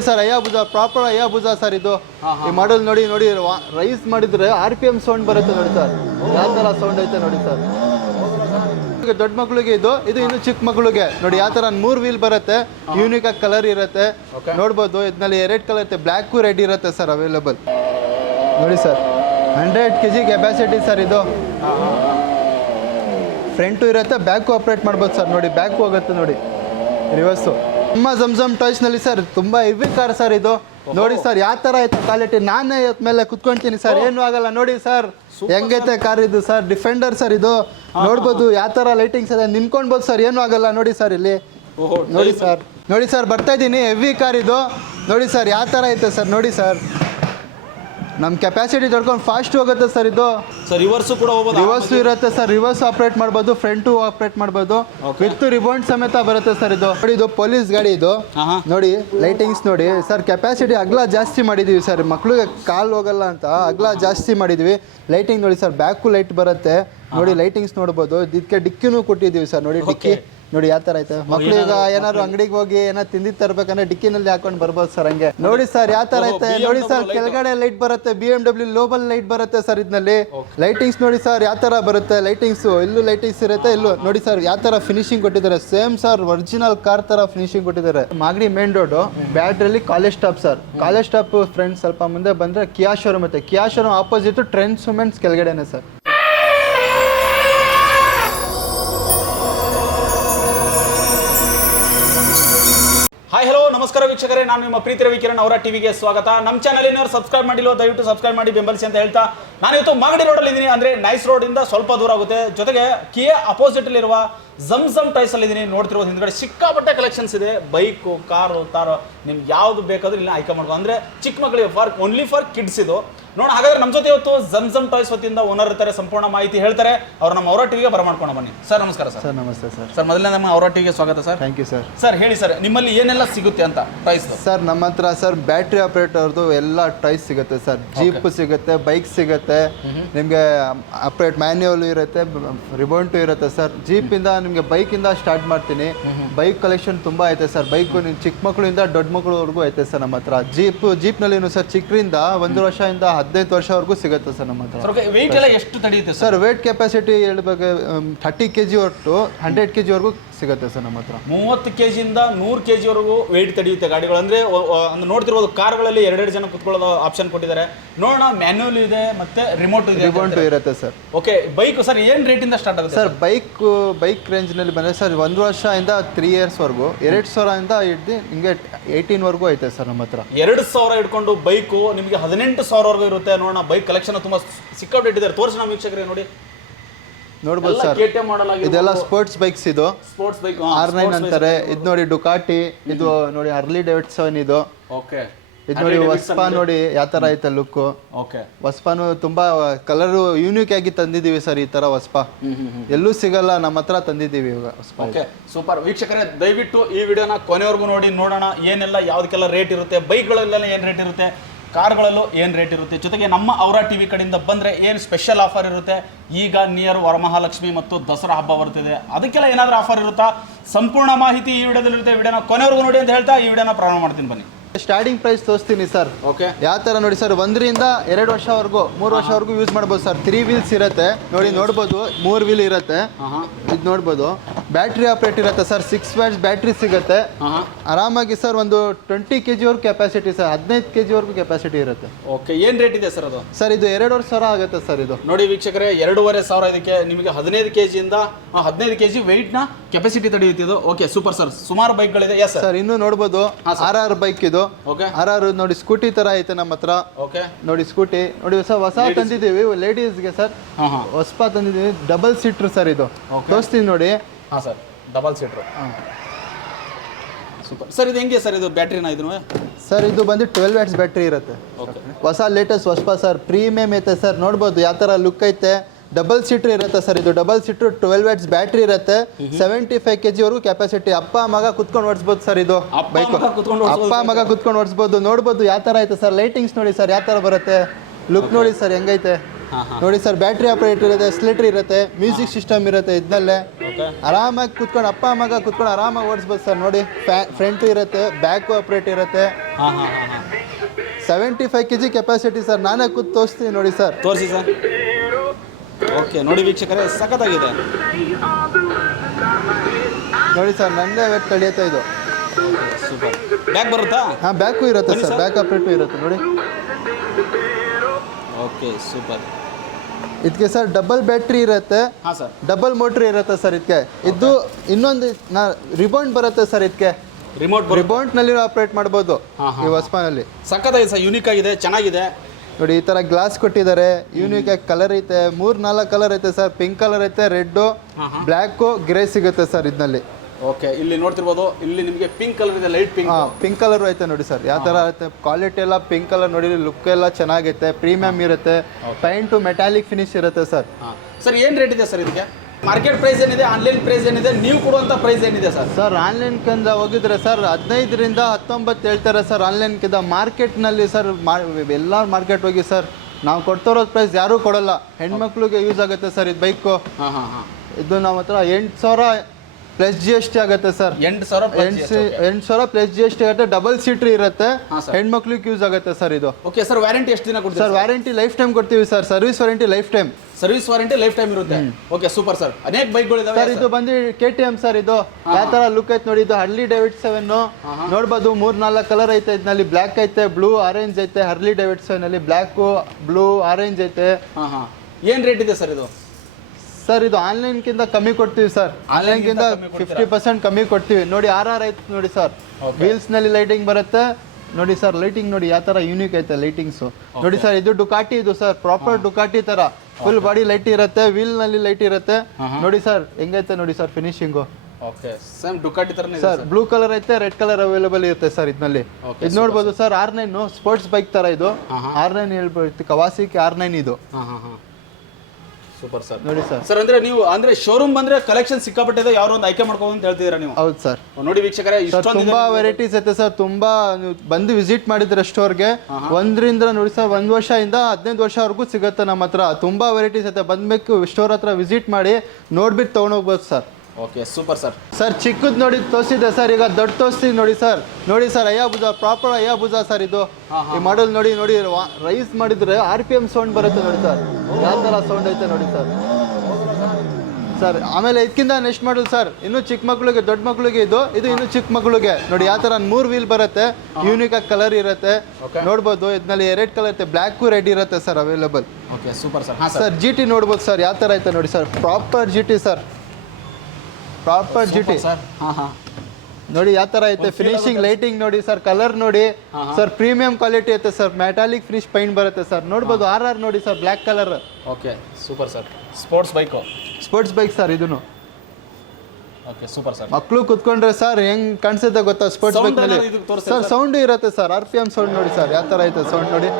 ನೋಡಿ ಸರ್ ಅಯ್ಯಾಬುಜ ಪ್ರಾಪರ್ ಅಯ್ಯಾಬುಜ ಸರ್ ಇದು. ಈ ಮಾಡಲ್ ನೋಡಿ ನೋಡಿ ರೈಸ್ ಮಾಡಿದ್ರೆ ಆರ್ ಪಿ ಎಂ ಸೌಂಡ್ ಬರುತ್ತೆ ನೋಡಿ ಸರ್ ಯಾವ ತರ ಸೌಂಡ್ ಐತೆ ನೋಡಿ ಸರ್ ದೊಡ್ಡ ಮಕ್ಕಳಿಗೆ ಇದು ಇದು ಇನ್ನು ಚಿಕ್ಕ ಮಕ್ಳಿಗೆ. ನೋಡಿ ಯಾವ ತರ ಮೂರ್ ವೀಲ್ ಬರುತ್ತೆ ಯೂನಿಕ್ ಆಗಿ ಕಲರ್ ಇರುತ್ತೆ. ನೋಡ್ಬೋದು ಇದ್ನಲ್ಲಿ ರೆಡ್ ಕಲರ್ ಇರುತ್ತೆ ಬ್ಲ್ಯಾಕು ರೆಡ್ ಇರುತ್ತೆ ಸರ್ ಅವೈಲೇಬಲ್ ನೋಡಿ sir hundred K G capacity sir ಇದು ಫ್ರಂಟು ಇರುತ್ತೆ ಬ್ಯಾಕು ಆಪ್ರೇಟ್ ಮಾಡ್ಬೋದು ಸರ್ ನೋಡಿ ಬ್ಯಾಕು ಹೋಗುತ್ತೆ ನೋಡಿ. ರಿವರ್ಸು ನಮ್ಮ ಜಮ್ಜಮ್ ಟಾಯ್ಸ್ನಲ್ಲಿ ಸರ್ ತುಂಬಾ ಹೆವಿ ಕಾರ್ ಸರ್ ಇದು. ನೋಡಿ ಸರ್ ಯಾವ ತರ ಐತೆ ಕ್ವಾಲಿಟಿ ನಾನೇ ಮೇಲೆ ಕುತ್ಕೊಂತೀನಿ ಸರ್ ಏನು ಆಗಲ್ಲ. ನೋಡಿ ಸರ್ ಹೆಂಗೈತೆ ಕಾರ್ ಇದು ಸರ್ ಡಿಫೆಂಡರ್ ಸರ್ ಇದು. ನೋಡ್ಬೋದು ಯಾವ ತರ ಲೈಟಿಂಗ್ಸ್ ಇದೆ. ನಿಂತ್ಕೊಳ್ಬೋದು ಸರ್ ಏನು ಆಗಲ್ಲ. ನೋಡಿ ಸರ್ ಇಲ್ಲಿ. ನೋಡಿ ಸರ್ ನೋಡಿ ಸರ್ ಬರ್ತಾ ಇದ್ದೀನಿ. ಹೆವಿ ಕಾರ್ ಇದು. ನೋಡಿ ಸರ್ ಯಾವ ತರ ಐತೆ ಸರ್ ನೋಡಿ ಸರ್ ನಮ್ಮ ಕೆಪಾಸಿಟಿ ತಡ್ಕೊಂಡು ಫಾಸ್ಟ್ ಹೋಗುತ್ತೆ ಸರ್ ಇದು. ಸರ್ ರಿವರ್ಸು ಕೂಡ ರಿವರ್ಸ್ ಇರುತ್ತೆ ಸರ್ ರಿವರ್ಸ್ ಆಪರೇಟ್ ಮಾಡಬಹುದು ಫ್ರಂಟ್ ಆಪರೇಟ್ ಮಾಡ್ಬೋದು. ವಿತ್ ರಿಬೋಂಡ್ ಸಮೇತ ಬರುತ್ತೆ ಸರ್ ಇದು. ನೋಡಿ ಇದು ಪೊಲೀಸ್ ಗಾಡಿ ಇದು. ನೋಡಿ ಲೈಟಿಂಗ್ಸ್ ನೋಡಿ. ಸರ್ ಕೆಪಾಸಿಟಿ ಅಗ್ಲ ಜಾಸ್ತಿ ಮಾಡಿದೀವಿ ಸರ್ ಮಕ್ಳಿಗೆ ಕಾಲ್ ಹೋಗಲ್ಲ ಅಂತ ಅಗ್ಲ ಜಾಸ್ತಿ ಮಾಡಿದ್ವಿ. ಲೈಟಿಂಗ್ ನೋಡಿ ಸರ್ ಬ್ಯಾಕು ಲೈಟ್ ಬರುತ್ತೆ. ನೋಡಿ ಲೈಟಿಂಗ್ಸ್ ನೋಡ್ಬೋದು. ಇದಕ್ಕೆ ಡಿಕ್ಕಿನೂ ಕೊಟ್ಟಿದ್ದೀವಿ ಸರ್ ನೋಡಿ ಡಿಕ್ಕಿ. ನೋಡಿ ಯಾವ ತರ ಐತೆ? ಮಕ್ಳು ಈಗ ಏನಾದ್ರು ಅಂಗಡಿಗೆ ಹೋಗಿ ಏನೋ ತಿಂದಿ ತರ್ಬೇಕಂದ್ರೆ ಡಿಕ್ಕಿನಲ್ಲಿ ಹಾಕೊಂಡು ಬರ್ಬೋದು ಸರ್ ಹಂಗೆ. ನೋಡಿ ಸರ್ ಯಾವ ತರ ಐತೆ? ನೋಡಿ ಸರ್ ಕೆಳಗಡೆ ಲೈಟ್ ಬರುತ್ತೆ ಬಿ ಎಂ ಡಬ್ಲ್ಯೂ ಲೋಬಲ್ ಲೈಟ್ ಬರುತ್ತೆ ಸರ್ ಇದ್ನಲ್ಲಿ. ಲೈಟಿಂಗ್ಸ್ ನೋಡಿ ಸರ್ ಯಾವ ತರ ಬರುತ್ತೆ? ಲೈಟಿಂಗ್ಸ್ ಇಲ್ಲೂ ಲೈಟಿಂಗ್ಸ್ ಇರುತ್ತೆ ಇಲ್ಲೂ. ನೋಡಿ ಸರ್ ಯಾವ ತರ ಫಿನಿಶಿಂಗ್ ಕೊಟ್ಟಿದ್ದಾರೆ? ಸೇಮ್ ಸರ್ ಒರಿಜಿನಲ್ ಕಾರ್ ತರ ಫಿನಿಶಿಂಗ್ ಕೊಟ್ಟಿದ್ದಾರೆ. Magadi main road ಬ್ಯಾಟ್ರಲ್ಲಿ college stop sir. College stop friends ಸ್ವಲ್ಪ ಮುಂದೆ ಬಂದ್ರೆ ಕಿಯಾ ಶೋರೂಮ್ ಮತ್ತೆ Kia showroom opposite Trends women's ಕೆಳಗಡೆನೆ sir. ನಮಸ್ಕಾರ ವೀಕ್ಷಕರೇ, ನಾನು ನಿಮ್ಮ ಪ್ರೀತಿ ರವಿ ಕಿರಣ್, ಅವರ ಟಿವಿಗೆ ಸ್ವಾಗತ. ನಮ್ಮ ಚಾನಲ್ ಏನಾದ್ರು ಸಬ್ಸ್ಕ್ರೈಬ್ ಮಾಡಿಲ್ಲ ದಯವಿಟ್ಟು ಸಬ್ಸ್ಕ್ರೈಬ್ ಮಾಡಿ, ಬೆಂಬಲಿಸಿ ಅಂತ ಹೇಳ್ತಾ. ನಾನು ಇವತ್ತು ಮಾಗಡಿ ರೋಡಲ್ಲಿ ಇದ್ದೀನಿ ಅಂದರೆ ನೈಸ್ ರೋಡಿಂದ ಸ್ವಲ್ಪ ದೂರ ಆಗುತ್ತೆ. ಜೊತೆಗೆ ಕಿಯಾ ಅಪೋಸಿಟಲ್ಲಿರುವ ಜಮ್ ಜಮ್ ಟೈಸ್ ಅಲ್ಲಿ ಇದೀನಿ ನೋಡ್ತಿರೋ ಹಿಂದ್ಗಡೆ ಸಿಕ್ಕಾಪಟ್ಟೆ ಕಲೆಕ್ಷನ್ಸ್ ಇದೆ. ಬೈಕು ಕಾರು ತಾರು ನಿಮ್ಗೆ ಯಾವ್ದು ಬೇಕಾದ್ರೂ ಇಲ್ಲಿ ಆಯ್ಕೆ ಮಾಡ್ಬೋದು. ಅಂದರೆ ಚಿಕ್ಕ ಮಕ್ಕಳಿಗೆ ಫಾರ್ ಓನ್ಲಿ ಫಾರ್ ಕಿಡ್ಸ್ ಇದು. ನೋಡೋಣ ಹಾಗಾದ್ರೆ ನಮ್ಮ ಜೊತೆ ಇವತ್ತು ಜಮ್ ಜಮ್ ಟಾಯ್ಸ್ ವತಿಯಿಂದ ಓನರ್ ಇರ್ತಾರೆ ಸಂಪೂರ್ಣ ಮಾಹಿತಿ ಹೇಳ್ತಾರೆ. ಅವ್ರು ನಮ್ಮ ಅವರ ಟಿವಿಗೆ ಬರಮಾಡ್ಕೊಂಡು ಬನ್ನಿ. ಸರ್ ನಮಸ್ಕಾರ ಸರ್. ಸರ್ ನಮಸ್ತೆ ಸರ್. ಸರ್ ಮೊದಲನೇ ನಮ್ಮ ಅವರ ಟಿವಿಗೆ ಸ್ವಾಗತ sir. Thank you sir sir ಹೇಳಿ ಸರ್ ನಿಮ್ಮಲ್ಲಿ ಏನೆಲ್ಲ ಸಿಗುತ್ತೆ ಅಂತ ಟಾಯ್ಸ್ ಸರ್ ನಮ್ಮ ಹತ್ರ ಸರ್ ಬ್ಯಾಟ್ರಿ ಆಪರೇಟರ್ದು ಎಲ್ಲ ಟಾಯ್ಸ್ ಸಿಗುತ್ತೆ ಸರ್. ಜೀಪ್ ಸಿಗುತ್ತೆ ಬೈಕ್ ಸಿಗುತ್ತೆ. ನಿಮಗೆ ಆಪರೇಟ್ ಮ್ಯಾನ್ಯುವಲ್ ಇರುತ್ತೆ ರಿಬೋಂಟು ಇರುತ್ತೆ ಸರ್. ಜೀಪಿಂದ ನಿಮಗೆ ಬೈಕಿಂದ ಸ್ಟಾರ್ಟ್ ಮಾಡ್ತೀನಿ. ಬೈಕ್ ಕಲೆಕ್ಷನ್ ತುಂಬ ಐತೆ ಸರ್ ಬೈಕ್ ನಿಮ್ಮ ಚಿಕ್ಕ ಮಕ್ಕಳಿಂದ ದೊಡ್ಡ ಮಕ್ಕಳವರೆಗೂ ಐತೆ ಸರ್ ನಮ್ಮ ಹತ್ರ. ಜೀಪ್ ಜೀಪ್ನಲ್ಲಿ ಸರ್ ಚಿಕ್ಕರಿಂದ ಒಂದು ವರ್ಷದಿಂದ ಹದಿನೈದು ವರ್ಷವರೆಗೂ ಸಿಗುತ್ತೆ ಸರ್ ನಮ್ಮ ಹತ್ರ. ಎಷ್ಟು ತಡೆಯುತ್ತೆ ಸರ್ ಸರ್ ವೇಟ್ ಕೆಪಾಸಿಟಿ ಹೇಳ್ಬೇಕು ಥರ್ಟಿ ಕೆ ಜಿ ಒಟ್ಟು ಹಂಡ್ರೆಡ್ ಕೆ ಜಿವರೆಗೂ ಸಿಗುತ್ತೆ ಸರ್ ನಮ್ಮ ಹತ್ರ. ಮೂವತ್ತು ಕೆ ಜಿಯಿಂದ ನೂರು ಕೆ ಜಿವರೆಗೂ ವೆಯ್ಟ್ ತಡೆಯುತ್ತೆ ಗಾಡಿಗಳು. ಅಂದರೆ ಅಂದ್ರೆ ನೋಡ್ತಿರ್ಬೋದು ಕಾರ್ಗಳಲ್ಲಿ ಎರಡೆರಡು ಜನ ಕುತ್ಕೊಳ್ಳೋದು ಆಪ್ಷನ್ ಕೊಟ್ಟಿದ್ದಾರೆ. ನೋಡೋಣ ಮ್ಯಾನ್ಯೂಲ್ ಇದೆ ಮತ್ತೆ ರಿಮೋಟ್ ಇದೆ ರಿಮೋಟ್ ಇರುತ್ತೆ ಸರ್. ಓಕೆ ಬೈಕ್ ಸರ್ ಏನು ರೇಟಿಂದ ಸ್ಟಾರ್ಟ್ ಆಗುತ್ತೆ ಸರ್ ಬೈಕ್ ಬೈಕ್ ರೇಂಜ್ನಲ್ಲಿ ಬಂದರೆ ಸರ್ ಒಂದು ವರ್ಷದಿಂದ ತ್ರೀ ಇಯರ್ಸ್ವರೆಗೂ ಎರಡು ಸಾವಿರದಿಂದ ಹಿಡ್ದು ಹಿಂಗೆ ಏಯ್ಟೀನ್ವರೆಗೂ ಐತೆ ಸರ್ ನಮ್ಮ ಹತ್ರ. ಎರಡು ಸಾವಿರ ಇಟ್ಕೊಂಡು ಬೈಕು ನಿಮಗೆ ಹದಿನೆಂಟು ಸಾವಿರವರೆಗೂ ಇರುತ್ತೆ. ನೋಡೋಣ ಬೈಕ್ ಕಲೆಕ್ಷನ್ ತುಂಬ ಸಿಕ್ಕಾಪಟ್ಟೆ ಇಟ್ಟಿದ್ದಾರೆ. ತೋರಿಸಿ ನಮ್ಮ ವೀಕ್ಷಕರಿಗೆ ನೋಡಿ. ನೋಡ್ಬೋದು ಸರ್. ಇದೆಲ್ಲ ಸ್ಪೋರ್ಟ್ಸ್ ಬೈಕ್ಸ್ ಇದು. ಸ್ಪೋರ್ಟ್ಸ್ ಬೈಕ್ ಆರ್ ನೈನ್ ಅಂತಾರೆ. ಇದು ನೋಡಿ ಡುಕಾಟಿ ಇದು ನೋಡಿ ಅರ್ಲಿ ಡೇವಿಡ್ ಡೇವಿಡ್ಸನ್ ಇದು. ಓಕೆ ಇದು ನೋಡಿ ವಸ್ಪಾ ನೋಡಿ ಯಾವ ತರ ಐತೆ ಲುಕ್ ಓಕೆ ವಸ್ಪಾನು ತುಂಬಾ ಕಲರ್ ಯೂನಿಕ್ ಆಗಿ ತಂದಿದ್ದೀವಿ ಸರ್ ಈ ತರ ವಸ್ಪಾ ಎಲ್ಲೂ ಸಿಗಲ್ಲ ನಮ್ಮ ಹತ್ರ ತಂದಿದ್ದೀವಿ ಇವಾಗ ವಸ್ಪ ಓಕೆ ಸೂಪರ್ ವೀಕ್ಷಕರೇ ದಯವಿಟ್ಟು ಈ ವಿಡಿಯೋನ ಕೊನೆವರೆಗೂ ನೋಡಿ ನೋಡೋಣ. ಏನೆಲ್ಲ ಯಾವ್ದಕ್ಕೆಲ್ಲ ರೇಟ್ ಇರುತ್ತೆ ಬೈಕ್ಗಳಲ್ಲೆಲ್ಲ ಏನು ರೇಟ್ ಇರುತ್ತೆ? ಕಾರ್ಗಳಲ್ಲೂ ಏನು ರೇಟ್ ಇರುತ್ತೆ? ಜೊತೆಗೆ ನಮ್ಮ ಅವರ ಟಿ ವಿ ಕಡೆಯಿಂದ ಬಂದರೆ ಏನು ಸ್ಪೆಷಲ್ ಆಫರ್ ಇರುತ್ತೆ? ಈಗ ನಿಯರ್ ವರಮಹಾಲಕ್ಷ್ಮಿ ಮತ್ತು ದಸರಾ ಹಬ್ಬ ಬರ್ತಿದೆ ಅದಕ್ಕೆಲ್ಲ ಏನಾದರೂ ಆಫರ್ ಇರುತ್ತಾ? ಸಂಪೂರ್ಣ ಮಾಹಿತಿ ಈ ವಿಡಿಯೋದಲ್ಲಿರುತ್ತೆ ವಿಡಿಯೋನ ಕೊನೆವರೆಗೂ ನೋಡಿ ಅಂತ ಹೇಳ್ತಾ ಈ ವಿಡಿಯೋನ ಪ್ರಾರಂಭ ಮಾಡ್ತೀನಿ. ಬನ್ನಿ. ಸ್ಟಾರ್ಟಿಂಗ್ ಪ್ರೈಸ್ ತೋರಿಸ್ತೀನಿ ಸರ್. ಓಕೆ ಯಾವ ಥರ ನೋಡಿ ಸರ್ ಒಂದರಿಂದ ಎರಡು ವರ್ಷವರೆಗೂ ಮೂರು ವರ್ಷವರೆಗೂ ಯೂಸ್ ಮಾಡ್ಬೋದು ಸರ್. ತ್ರೀ ವೀಲ್ಸ್ ಇರುತ್ತೆ. ನೋಡಿ ನೋಡ್ಬೋದು. ಮೂರು ವೀಲ್ ಇರುತ್ತೆ. ಇದು ನೋಡ್ಬೋದು. ಬ್ಯಾಟ್ರಿ ಆಪ್ರೇಟ್ ಇರುತ್ತೆ ಸರ್ ಸಿಕ್ಸ್ ವ್ಯಾಟ್ಸ್ ಬ್ಯಾಟ್ರಿ ಸಿಗುತ್ತೆ. ಆರಾಮಾಗಿ ಸರ್ ಒಂದು ಟ್ವೆಂಟಿ ಕೆ ಜಿವರೆಗೂ ಕೆಪಾಸಿಟಿ ಸರ್ ಹದಿನೈದು ಕೆ ಜಿವರೆಗೂ ಕೆಪಾಸಿಟಿ ಇರುತ್ತೆ. ಓಕೆ ಏನು ರೇಟ್ ಇದೆ ಸರ್ ಅದು? ಸರ್ ಇದು ಎರಡೂವರೆ ಸಾವಿರ ಆಗುತ್ತೆ ಸರ್ ಇದು. ನೋಡಿ ವೀಕ್ಷಕರೇ ಎರಡೂವರೆ ಸಾವಿರ ಇದಕ್ಕೆ ನಿಮಗೆ ಹದಿನೈದು ಕೆ ಜಿಯಿಂದ ಹದಿನೈದು ಕೆ ಜಿ ವೆಯ್ಟ್ನ ಕೆಪಾಸಿಟಿ ತಡೆಯುತ್ತೆ ಇದು. ಓಕೆ ಸೂಪರ್ ಸರ್ ಸುಮಾರು ಬೈಕ್ಗಳಿದೆ ಎಸ್ ಸರ್ ಇನ್ನೂ ನೋಡ್ಬೋದು. ಆರ್ ಆರ್ ಬೈಕ್ ಇದು. ಓಕೆ ಆರ್ ಆರ್ ನೋಡಿ ಸ್ಕೂಟಿ ತರ ಐತೆ ನಮ್ಮ ಹತ್ರ. ಓಕೆ ನೋಡಿ ಸ್ಕೂಟಿ ನೋಡಿ ಹೊಸ ಹೊಸ ತಂದಿದ್ದೀವಿ. ಲೇಡೀಸ್ಗೆ ಸರ್. ಹೊಸಪ ತಂದಿದ್ದೀವಿ. ಡಬಲ್ ಸೀಟ್ರ್ ಸರ್ ಇದು. ತೋರಿಸ್ತೀನಿ ನೋಡಿ. ಹಾಂ sir double seater super. Sir ಇದು ಹೆಂಗೆ ಸರ್ ಇದು ಬ್ಯಾಟ್ರಿನ ಇದನ್ನು ಸರ್ ಇದು ಬಂದು ಟ್ವೆಲ್ ವ್ಯಾಟ್ಸ್ ಬ್ಯಾಟ್ರಿ ಇರುತ್ತೆ. ಓಕೆ. ಹೊಸ ಲೇಟೆಸ್ಟ್ ಹೊಸಪ ಸರ್ ಪ್ರೀಮಿಯಮ್ ಐತೆ ಸರ್ ನೋಡ್ಬೋದು ಯಾವ ಥರ ಲುಕ್ ಐತೆ. ಡಬಲ್ ಸೀಟ್ರ್ ಇರುತ್ತೆ ಸರ್ ಇದು double seater twelve watts battery ಇರುತ್ತೆ. ಸೆವೆಂಟಿ ಫೈವ್ ಕೆ ಜಿವರೆಗೂ ಕೆಪಾಸಿಟಿ ಅಪ್ಪ ಮಗ ಕುತ್ಕೊಂಡು ಓಡಿಸ್ಬೋದು ಸರ್ ಇದು ಅಪ್ಪ ಬೈಕ್ ಮಗ ಕುತ್ಕೊಂಡು ಅಪ್ಪ ಮಗ ಕುತ್ಕೊಂಡು ಓಡಿಸ್ಬೋದು. ನೋಡ್ಬೋದು ಯಾವ ಥರ ಐತೆ ಸರ್ ಲೈಟಿಂಗ್ಸ್ ನೋಡಿ ಸರ್ ಯಾವ ಥರ ಬರುತ್ತೆ. ಲುಕ್ ನೋಡಿ ಸರ್ ಹೆಂಗೈತೆ. ಹಾ, ಹಾ. ನೋಡಿ ಸರ್ ಬ್ಯಾಟ್ರಿ ಆಪರೇಟರ್ ಇರುತ್ತೆ ಸ್ಲೆಟ್ರ್ ಇರುತ್ತೆ ಮ್ಯೂಸಿಕ್ ಸಿಸ್ಟಮ್ ಇರುತ್ತೆ ಇದನ್ನಲ್ಲೇ ಆರಾಮಾಗಿ ಕುತ್ಕೊಂಡು ಅಪ್ಪ ಮಗ ಕುತ್ಕೊಂಡು ಆರಾಮಾಗಿ ಓಡಿಸ್ಬೋದು ಸರ್ ನೋಡಿ. ಫ್ರಂಟ್ ಇರುತ್ತೆ ಬ್ಯಾಕು ಆಪರೇಟ್ ಇರುತ್ತೆ. ಹಾಂ ಹಾಂ ಹಾಂ ಹಾಂ. Seventy five K G capacity sir ನಾನೇ ಕೂತ್ ತೋರಿಸ್ತೀನಿ ನೋಡಿ ಸರ್. ತೋರಿಸಿ ಸರ್. ಓಕೆ ನೋಡಿ ವೀಕ್ಷಕರೇ ಸಖತ್ತಾಗಿದೆ. ನೋಡಿ ಸರ್ ನನ್ನದೇ ವೇಟ್ ಕಳಿಯುತ್ತೆ ಇದು. ಸೂಪರ್. ಬ್ಯಾಕ್ ಬರುತ್ತಾ? ಹಾಂ ಬ್ಯಾಕು ಇರುತ್ತೆ ಸರ್. ಬ್ಯಾಕ್ ಆಪರೇಟು ಇರುತ್ತೆ ನೋಡಿ. Okay super. ಇದಕ್ಕೆ ಸರ್ ಡಬಲ್ ಬ್ಯಾಟ್ರಿ ಇರುತ್ತೆ. ಡಬಲ್ ಮೋಟ್ರ್ ಇರುತ್ತೆ ಸರ್ ಇದಕ್ಕೆ ಇದು ಇನ್ನೊಂದು ರಿಬೌಂಡ್ ಬರುತ್ತೆ ಸರ್ ಇದಕ್ಕೆ ರಿಮೋಟ್ ರಿಬೌಂಡ್ನಲ್ಲಿ ಆಪರೇಟ್ ಮಾಡಬಹುದು ಈ ಹೊಸ್ಪಾನಲ್ಲಿ ಸಖತ್ತಾಗಿದೆ ಸರ್ ಯೂನಿಕ್ ಆಗಿದೆ ಚೆನ್ನಾಗಿದೆ. ನೋಡಿ ಈ ತರ ಗ್ಲಾಸ್ ಕೊಟ್ಟಿದ್ದಾರೆ. ಯೂನಿಕ್ ಆಗಿ ಕಲರ್ ಐತೆ. ಮೂರ್ ನಾಲ್ಕು ಕಲರ್ ಐತೆ ಸರ್. ಪಿಂಕ್ ಕಲರ್ ಐತೆ ರೆಡ್ ಬ್ಲ್ಯಾಕು ಗ್ರೇ ಸಿಗುತ್ತೆ ಸರ್ ಇದರಲ್ಲಿ ಓಕೆ ಇಲ್ಲಿ ನೋಡ್ತಿರ್ಬೋದು ಇಲ್ಲಿ ನಿಮಗೆ ಪಿಂಕ್ ಕಲರ್ ಇದೆ ಲೈಟ್ ಪಿಂಕ್ ಹಾಂ ಪಿಂಕ್ ಕಲರ್ ಐತೆ ನೋಡಿ ಸರ್. ಯಾವ ಥರ ಐತೆ? ಕ್ವಾಲಿಟಿ ಎಲ್ಲ ಪಿಂಕ್ ಕಲರ್ ನೋಡಿ ಲುಕ್ ಎಲ್ಲ ಚೆನ್ನಾಗೈತೆ ಪ್ರೀಮಿಯಂ ಇರುತ್ತೆ ಪೈಂಟು ಮೆಟಾಲಿಕ್ ಫಿನಿಶ್ ಇರುತ್ತೆ ಸರ್. ಸರ್ ಏನು ರೇಟ್ ಇದೆ ಸರ್ ಇದಕ್ಕೆ? ಮಾರ್ಕೆಟ್ ಪ್ರೈಸ್ ಏನಿದೆ ಆನ್ಲೈನ್ ಪ್ರೈಸ್ ಏನಿದೆ ನೀವು ಕೊಡುವಂಥ ಪ್ರೈಸ್ ಏನಿದೆ ಸರ್? ಸರ್ ಆನ್ಲೈನ್ಕಿಂದ ಹೋಗಿದ್ರೆ ಸರ್ ಹದಿನೈದರಿಂದ ಹತ್ತೊಂಬತ್ತು ಹೇಳ್ತಾರೆ ಸರ್ ಆನ್ಲೈನ್ಕಿಂದ ಮಾರ್ಕೆಟ್ನಲ್ಲಿ ಸರ್ ಎಲ್ಲ ಮಾರ್ಕೆಟ್ ಹೋಗಿ ಸರ್ ನಾವು ಕೊಡ್ತಿರೋದು ಪ್ರೈಸ್ ಯಾರೂ ಕೊಡಲ್ಲ. ಹೆಣ್ಮಕ್ಳಿಗೆ ಯೂಸ್ ಆಗುತ್ತೆ ಸರ್ ಇದು ಬೈಕು ಹಾಂ ಹಾಂ ಹಾಂ. ಇದು ನಮ್ಮ ಹತ್ರ ಎಂಟು ಸಾವಿರ ಪ್ಲಸ್ ಜಿ ಎಸ್ ಟಿ ಆಗುತ್ತೆ ಸರ್ ಎಂಟು ಸಾವಿರ ಎಂಟು ಸಾವಿರ ಪ್ಲಸ್ ಜಿ ಎಸ್ ಟಿ ಆಗುತ್ತೆ ಡಬಲ್ ಸೀಟ್ರ್ ಇರುತ್ತೆ. ಸರ್ ಹೆಣ್ಮಕ್ಳಿಗೆ ಯೂಸ್ ಆಗುತ್ತೆ ಸರ್ ಇದು. ಓಕೆ ಸರ್ ವ್ಯಾರಂಟಿ ಎಷ್ಟು ದಿನ ಸರ್ ಕೊಡ್ತೀರಾ ವ್ಯಾರಂಟಿ ಲೈಫ್ ಟೈಮ್ ಕೊಡ್ತೀವಿ sir service warranty lifetime service warranty lifetime ಇರುತ್ತೆ ಓಕೆ ಸೂಪರ್ ಸರ್ ಅನೇಕ ಬೈಕ್ಗಳು ಸರ್ ಇದಾವೆ ಇದು ಬಂದು ಕೆ ಟಿ ಎಂ ಸರ್ ಇದು. ಯಾವ ತರ ಲುಕ್ ಐತೆ ನೋಡಿ ಇದು ಹರ್ಲಿ ಡೇವಿಡ್ ಸೆವೆನ್ ನೋಡ್ಬೋದು ಮೂರ್ ನಾಲ್ಕು ಕಲರ್ ಐತೆ ಇದರಲ್ಲಿ ಬ್ಲ್ಯಾಕ್ ಐತೆ ಬ್ಲೂ ಆರೆಂಜ್ ಐತೆ ಹರ್ಲಿ ಡೇವಿಡ್ ಸೆವೆನ್ ಅಲ್ಲಿ ಬ್ಲಾಕ್ ಬ್ಲೂ ಆರೆಂಜ್ ಐತೆ ಏನು ರೇಟ್ ಇದೆ ಸರ್ ಇದು? ಸರ್ ಇದು ಆನ್ಲೈನ್ ಕಿಂತ ಕಮ್ಮಿ ಕೊಡ್ತೀವಿ ಸರ್. ಆನ್ಲೈನ್ ಕಿಂತ ಕಮ್ಮಿ ಕೊಡ್ತೀರಾ? ಫಿಫ್ಟಿ ಪರ್ಸೆಂಟ್ ಕಮ್ಮಿ ಕೊಡ್ತೀವಿ. ನೋಡಿ ಆರ್ ಆರ್ ಐತೆ ನೋಡಿ ಸರ್. ವೀಲ್ಸ್ನಲ್ಲಿ ವೀಲ್ಸ್ನಲ್ಲಿ ಲೈಟಿಂಗ್ ಬರುತ್ತೆ. ನೋಡಿ ಸರ್ ಲೈಟಿಂಗ್ ನೋಡಿ ಯಾವ ತರ ಯೂನಿಕ್ ಐತೆ ಲೈಟಿಂಗ್ಸ್. ನೋಡಿ ಸರ್ ಇದು ಡುಕಾಟಿ ಇದು ಸರ್ ಪ್ರಾಪರ್ ಡುಕಾಟಿ ತರ ಫುಲ್ ಬಾಡಿ ಲೈಟ್ ಇರುತ್ತೆ ವೀಲ್ನಲ್ಲಿ ಲೈಟ್ ಇರುತ್ತೆ ನೋಡಿ ಸರ್ ಹೆಂಗೈತೆ ನೋಡಿ sir finishing sir blue colour ಐತೆ ರೆಡ್ ಕಲರ್ ಅವೈಲೇಬಲ್ ಇರುತ್ತೆ ಸರ್ ಇದರಲ್ಲಿ Okay, ಇದು ನೋಡ್ಬೋದು sir R nine sports bike ತರ ಇದು. ಆರ್ ನೈನ್ ಹೇಳ್ಬೋದು ಕವಾಸಿಕ್ ಆರ್ ನೈನ್ ಇದು. ಸೂಪರ್ ಸರ್ ನೋಡಿ ಸರ್ ಸರ್ ಅಂದ್ರೆ ನೀವು ಅಂದ್ರೆ ಶೋರೂಮ್ ಬಂದ್ರೆ ಕಲೆಕ್ಷನ್ ಸಿಕ್ಕಾಪಟ್ಟಿದೆ ಯಾರು ಒಂದು ಆಯ್ಕೆ ಮಾಡ್ಕೊಂಡು ಅಂತ ಹೇಳ್ತಿದ್ದೀರಾ ನೀವು? ಹೌದು ಸರ್ ನೋಡಿ ವೀಕ್ಷಕರೇ ಸರ್ ಇಷ್ಟೊಂದು ತುಂಬಾ ವೆರೈಟೀಸ್ ಐತೆ ಸರ್ ತುಂಬಾ ನೀವು ಬಂದು ವಿಸಿಟ್ ಮಾಡಿದ್ರೆ ಸ್ಟೋರ್ಗೆ ಒಂದ್ರಿಂದ ನೋಡಿ ಸರ್ ಒಂದ್ ವರ್ಷದಿಂದ ಹದಿನೈದು ವರ್ಷವರೆಗೂ ಸಿಗುತ್ತೆ ನಮ್ಮ ಹತ್ರ. ತುಂಬಾ ವೆರೈಟೀಸ್ ಐತೆ. ಬಂದ್ಬೇಕು ಸ್ಟೋರ್ ಹತ್ರ ವಿಸಿಟ್ ಮಾಡಿ ನೋಡ್ಬಿಟ್ಟು ತಗೊಂಡೋಗ್ಬೋದು sir okay super sir sir ಚಿಕ್ಕದ್ ನೋಡಿ ತೋರಿಸಿದೆ ಸರ್ ಈಗ ದೊಡ್ಡ ತೋರಿಸ್ತೀನಿ ನೋಡಿ ಸರ್ ನೋಡಿ ಸರ್ ಅಯ್ಯ ಭುಜ ಪ್ರಾಪರ್ ಅಯ್ಯ ಭುಜ ಸರ್ ಇದು ಈ ಮಾಡಲ್ ನೋಡಿ ನೋಡಿ ರೈಸ್ ಮಾಡಿದ್ರೆ ಆರ್ ಪಿ ಎಂ ಸೌಂಡ್ ಬರುತ್ತೆ ನೋಡಿ ಸರ್ ಯಾವ ಥರ ಸೌಂಡ್ ಐತೆ ನೋಡಿ ಸರ್ ಸರ್ ಆಮೇಲೆ ಇದಕ್ಕಿಂತ ನೆಕ್ಸ್ಟ್ ಮಾಡಲ್ ಸರ್ ಇನ್ನು ಚಿಕ್ಕ ಮಕ್ಳಿಗೆ ದೊಡ್ಡ ಮಕ್ಳಿಗೆ ಇದು ಇದು ಇನ್ನು ಚಿಕ್ಕ ಮಕ್ಳಿಗೆ. ನೋಡಿ ಯಾವ ಥರ ಮೂರು ವೀಲ್ ಬರುತ್ತೆ ಯೂನಿಕ್ ಆಗಿ ಕಲರ್ ಇರುತ್ತೆ. ನೋಡ್ಬೋದು ಇದರಲ್ಲಿ ರೆಡ್ ಕಲರ್ ಇರುತ್ತೆ ಬ್ಲ್ಯಾಕು ರೆಡ್ ಇರುತ್ತೆ sir available okay super sir ಹಾಂ ಸರ್ ಸರ್ ಜಿ ಟಿ ನೋಡ್ಬೋದು ಸರ್ ಯಾವ ಥರ ಐತೆ ನೋಡಿ sir proper G T sir proper GT sir ಹಾಂ ಹಾಂ. ನೋಡಿ ಯಾವ ತರ ಐತೆ? ಫಿನಿಶಿಂಗ್ ಲೈಟಿಂಗ್ ನೋಡಿ ಸರ್ ಕಲರ್ ನೋಡಿ. ಸರ್ ಪ್ರೀಮಿಯಂ ಕ್ವಾಲಿಟಿ ಐತೆ ಸರ್ ಮೆಟಾಲಿಕ್ ಫಿನಿಶ್ ಪೈಂಟ್ ಬರುತ್ತೆ ಸರ್ ನೋಡ್ಬೋದು ಆರ್ ಆರ್ ನೋಡಿ sir black colour okay super sir sports bike sports bike sir ಇದನ್ನು ಓಕೆ ಸೂಪರ್ ಸರ್ ಮಕ್ಕಳು ಕುತ್ಕೊಂಡ್ರೆ ಸರ್ ಹೆಂಗ್ ಕಾಣಿಸುತ್ತೆ ಗೊತ್ತಾ ಸ್ಪೋರ್ಟ್ಸ್ ಬೈಕ್ನಲ್ಲಿ? ಸರ್ ಸೌಂಡ್ ಇರುತ್ತೆ sir R P M sound ನೋಡಿ ಸರ್ ಯಾವ ತರ ಐತೆ ಸೌಂಡ್ ನೋಡಿ?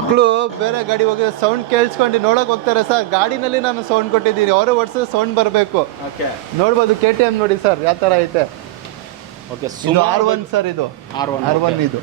ಮಕ್ಕಳು ಬೇರೆ ಗಾಡಿ ಹೋಗಿ ಸೌಂಡ್ ಕೇಳಿಸ್ಕೊಂಡು ನೋಡಕ್ ಹೋಗ್ತಾರೆ ಸರ್. ಗಾಡಿನಲ್ಲಿ ನಾನು ಸೌಂಡ್ ಕೊಟ್ಟಿದ್ದೀನಿ. ಅವರು ಓಡಿಸಿದ್ರೆ ಸೌಂಡ್ ಬರಬೇಕು. ಓಕೆ. ನೋಡ್ಬೋದು ಕೆ ಟಿ ಎಂ ನೋಡಿ ಸರ್ ಯಾವ ಥರ ಐತೆ. ಓಕೆ ಇದು ಆರ್ ಒನ್ ಸರ್ ಇದು. ಆರ್ ಒನ್ ಆರ್ ಒನ್ ಇದು.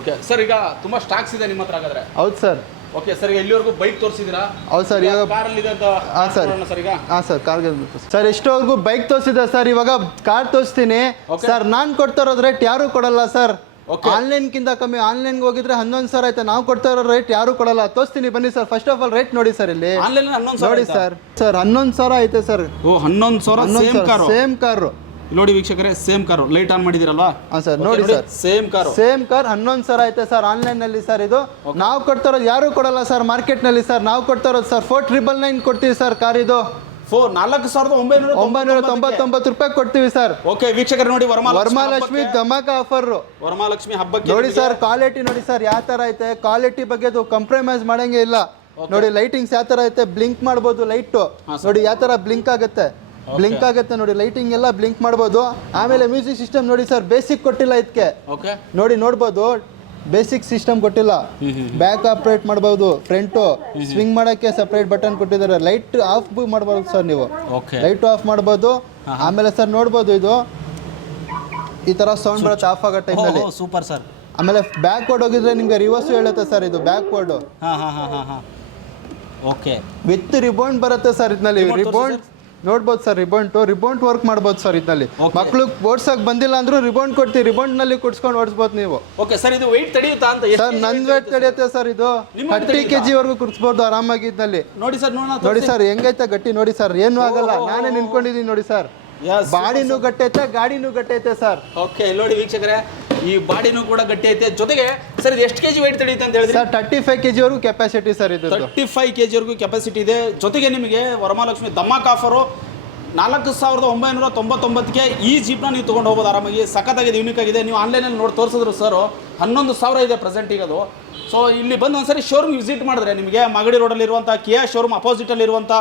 ಓಕೆ. ಸರ್ ಈಗ ತುಂಬಾ ಸ್ಟಾಕ್ಸ್ ಇದೆ ನಿಮ್ಮ ಹತ್ರ ಹಾಗಾದ್ರೆ. ಹೌದು ಸರ್. ಓಕೆ ಸರ್ ಎಲ್ಲಿವರೆಗೂ ಬೈಕ್ ತೋರಿಸಿದಿರಾ ಹೌದು ಸರ್ ಇವಾಗ ಕಾರಲ್ಲಿ ಇದೆ ಅಂತ ಹಾ, ಸರ್. ಸರ್ ಈಗ. ಹಾಂ ಸರ್ ಕಾರ್ಗೆ ಸರ್ ಎಷ್ಟೋವರೆಗೂ ಬೈಕ್ ತೋರಿಸಿದೆ ಸರ್ ಇವಾಗ ಕಾರ್ ತೋರಿಸ್ತೀನಿ. ಸರ್ ನಾನು ಕೊಡ್ತಾ ಇರೋದು ರೇಟ್ ಯಾರು ಕೊಡಲ್ಲ ಸರ್. Okay. ಆನ್ಲೈನ್ಗಿಂತ ಕಮ್ಮಿ ಆನ್ಲೈನ್ಗೆ ಹೋಗಿದ್ರೆ ಹನ್ನೊಂದು ಸಾವಿರ ಆಯ್ತಾ? ನಾವು ಕೊಡ್ತಾ ಇರೋ ರೇಟ್ ಯಾರು ಕೊಡಲ್ಲ. ತೋರಿಸ್ತೀನಿ ಬನ್ನಿ sir first of all rate ನೋಡಿ ಸರ್ ಇಲ್ಲಿ. ಆನ್ಲೈನ್ ಹನ್ನೊಂದು ಸಾವಿರ ನೋಡಿ ಸರ್ ಸರ್ ಹನ್ನೊಂದು ಸಾವಿರ ಐತೆ ಸರ್ ಓ ಹನ್ನೊಂದು ಸಾವಿರ ಸೇಮ್ ಕಾರ್ ಸೇಮ್ ಕಾರು ನೋಡಿ ವೀಕ್ಷಕರೇ ಸೇಮ್ ಕಾರು ಲೈಟ್ ಆನ್ ಮಾಡಿದಿರಲ್ವಾ ಹಾಂ ಸರ್ ನೋಡಿ sir same car same car ಹನ್ನೊಂದು ಸಾವಿರ ಐತೆ ಸರ್ ಆನ್ಲೈನ್ನಲ್ಲಿ ಸರ್ ಇದು ನಾವು ಕೊಡ್ತಾ ಇರೋದು ಯಾರು ಕೊಡಲ್ಲ ಸರ್ ಮಾರ್ಕೆಟ್ನಲ್ಲಿ ಸರ್ ನಾವು ಕೊಡ್ತಾ ಇರೋದು ಸರ್ ಫೋರ್ ಟ್ರಿಬಲ್ ನೈನ್ ಕೊಡ್ತೀವಿ ಸರ್ ಕಾರ್ ಇದು. ಫೋರ್ ನಾಲ್ಕು ಸಾವಿರದ ಒಂಬೈನೂರ ಒಂಬೈನೂರ ತೊಂಬತ್ತೊಂಬತ್ತು ರೂಪಾಯಿ ಕೊಡ್ತೀವಿ ಸರ್. ಓಕೆ ವೀಕ್ಷಕರು ನೋಡಿ ವರ್ಮಾಲಕ್ಷ್ಮಿ ಧಮಕ ಆಫರ್ ವರ್ಮಾಲಕ್ಷ್ಮಿ ಹಬ್ಬಕ್ಕೆ ನೋಡಿ ಸರ್ ಕ್ವಾಲಿಟಿ ನೋಡಿ ಸರ್ ಯಾವ ತರ ಐತೆ? ಕ್ವಾಲಿಟಿ ಬಗ್ಗೆ ಕಂಪ್ರಮೈಸ್ ಮಾಡಂಗೆ ಇಲ್ಲ. ನೋಡಿ ಲೈಟಿಂಗ್ಸ್ ಯಾವ ತರ ಐತೆ? ಬ್ಲಿಂಕ್ ಮಾಡ್ಬೋದು ಲೈಟ್ ನೋಡಿ ಯಾವ ತರ ಬ್ಲಿಂಕ್ ಆಗುತ್ತೆ? ಬ್ಲಿಂಕ್ ಆಗುತ್ತೆ ನೋಡಿ ಲೈಟಿಂಗ್ ಎಲ್ಲ ಬ್ಲಿಂಕ್ ಮಾಡ್ಬೋದು. ಆಮೇಲೆ ಮ್ಯೂಸಿಕ್ ಸಿಸ್ಟಮ್ ನೋಡಿ ಸರ್ ಬೇಸಿಕ್ ಕೊಟ್ಟಿಲ್ಲ ಇದಕ್ಕೆ. ನೋಡಿ ನೋಡ್ಬೋದು. ಬೇಸಿಕ್ ಸಿಸ್ಟಮ್ ಕೊಟ್ಟಿಲ್ಲ. ಬ್ಯಾಕ್ ಆಪರೇಟ್ ಮಾಡಬಹುದು ಫ್ರಂಟು ಸ್ವಿಂಗ್ ಮಾಡೋಕ್ಕೆ ಸಪ್ರೇಟ್ ಬಟನ್ ಕೊಟ್ಟಿದ್ದಾರೆ. ಲೈಟ್ ಆಫ್ ಮಾಡಬಹುದು ಸರ್ ನೀವು. ಲೈಟ್ ಆಫ್ ಮಾಡಬಹುದು ಆಮೇಲೆ ಸರ್ ನೋಡ್ಬೋದು ಇದು. ಈ ತರ ಸೌಂಡ್ ಬರುತ್ತೆ ಆಫ್ ಆಗೋ ಟೈಮ್ನಲ್ಲಿ ಸೂಪರ್ ಸರ್ ಆಮೇಲೆ ಬ್ಯಾಕ್ವರ್ಡ್ ಹೋಗಿದ್ರೆ ನಿಮಗೆ ರಿವರ್ಸ್ ಹೇಳುತ್ತೆ ಸರ್ ಇದು ಬ್ಯಾಕ್ವರ್ಡು ಹಾ ಹಾಂ ಹಾಂ ಹಾಂ ಹಾಂ. ಓಕೆ ವಿತ್ ರಿಬೌಂಡ್ ಬರುತ್ತೆ ಸರ್ ಇದರಲ್ಲಿ. Remote ರಿಬೌಂಡ್ ನೋಡ್ಬೋದು ಸರ್ ರಿಬೌಂಟ್. ರಿಬೌಂಟ್ ವರ್ಕ್ ಮಾಡ್ಬೋದು ಸರ್ ಇದರಲ್ಲಿ ಮಕ್ಕಳು ಮಕ್ಳು ಓಡ್ಸಕ್ ಬಂದಿಲ್ಲ ಅಂದ್ರು ರಿಬೌಂಟ್ ಕೊಡ್ತೀವಿ. ರಿಬೌಂಟ್ನಲ್ಲಿ ಕುಡ್ಸ್ಕೊಂಡು ಓಡಿಸ್ಬೋದು ನೀವು. ಓಕೆ ಸರ್ ಇದು ವೆಯ್ಟ್ ತಡೆಯುತ್ತಾ ಅಂತ ಸರ್ ನನ್ ವೇಟ್ ತಡೆಯುತ್ತೆ ಸರ್? ಇದು. ಥರ್ಟಿ ಕೆ ಜಿ ವರೆಗೂ ಕುಡ್ಸ್ಬೋದು ಆರಾಮಾಗಿ ಇದ್ನಲ್ಲಿ. ನೋಡಿ ಸರ್ ನೋಡಿ ಸರ್ ಹೆಂಗೈತೆ ಗಟ್ಟಿ ನೋಡಿ ಸರ್. ಏನು ಆಗಲ್ಲ. ನಾನೇ ನಿಂತ್ಕೊಂಡಿದ್ದೀನಿ ನೋಡಿ ಸರ್. ಬಾಡಿನೂ ಗಟ್ಟೈತೆ ಗಾಡಿನೂ ಗಟ್ಟೈತೆ ಸರ್. ಓಕೆ ನೋಡಿ ವೀಕ್ಷಕರೇ. ಈ ಬಾಡಿನೂ ಕೂಡ ಗಟ್ಟಿ ಐತೆ. ಜೊತೆಗೆ ಸರ್ ಇದು ಎಷ್ಟು ಕೆಜಿ ವೆಯ್ಟ್ ತಡೆಯುತ್ತೆ ಅಂತ ಹೇಳಿದ್ರೆ? Sir thirty five K G ವರೆಗೂ ಕೆಪಾಸಿಟಿ ಸರ್ ಇದು ತರ್ಟಿ ಫೈವ್ ಕೆ ಜಿವರೆಗೂ ಕೆಪಾಸಿಟಿ ಇದೆ. ಜೊತೆಗೆ ನಿಮಗೆ ವರಮಹಾಲಕ್ಷ್ಮಿ ದಮ್ಮಕ್ ಆಫರು ನಾಲ್ಕು ಸಾವಿರದ ಒಂಬೈನೂರ ತೊಂಬತ್ತೊಂಬತ್ತಕ್ಕೆ ಈ ಜೀಪ್ನ ನೀವು ತೊಗೊಂಡು ಹೋಗ್ಬೋದು ಆರಾಮಾಗಿ. ಸಖತ್ತಾಗಿದೆ ಯೂನಿಕ್ ಆಗಿದೆ. ನೀವು ಆನ್ಲೈನಲ್ಲಿ ನೋಡಿ ತೋರಿಸಿದ್ರು ಸರ್ ಹನ್ನೊಂದು ಸಾವಿರ ಇದೆ ಪ್ರೆಸೆಂಟ್ ಈಗ ಅದು. ಸೊ ಇಲ್ಲಿ ಬಂದು ಒಂದ್ಸರಿ ಶೋರೂಮ್ ವಿಸಿಟ್ ಮಾಡಿದ್ರೆ ನಿಮಗೆ ಮಗಡಿ ರೋಡಲ್ಲಿರುವಂಥ ಕಿಯಾ ಶೋರೂಮ್ ಅಪೋಸಿಟಲ್ಲಿರುವಂಥ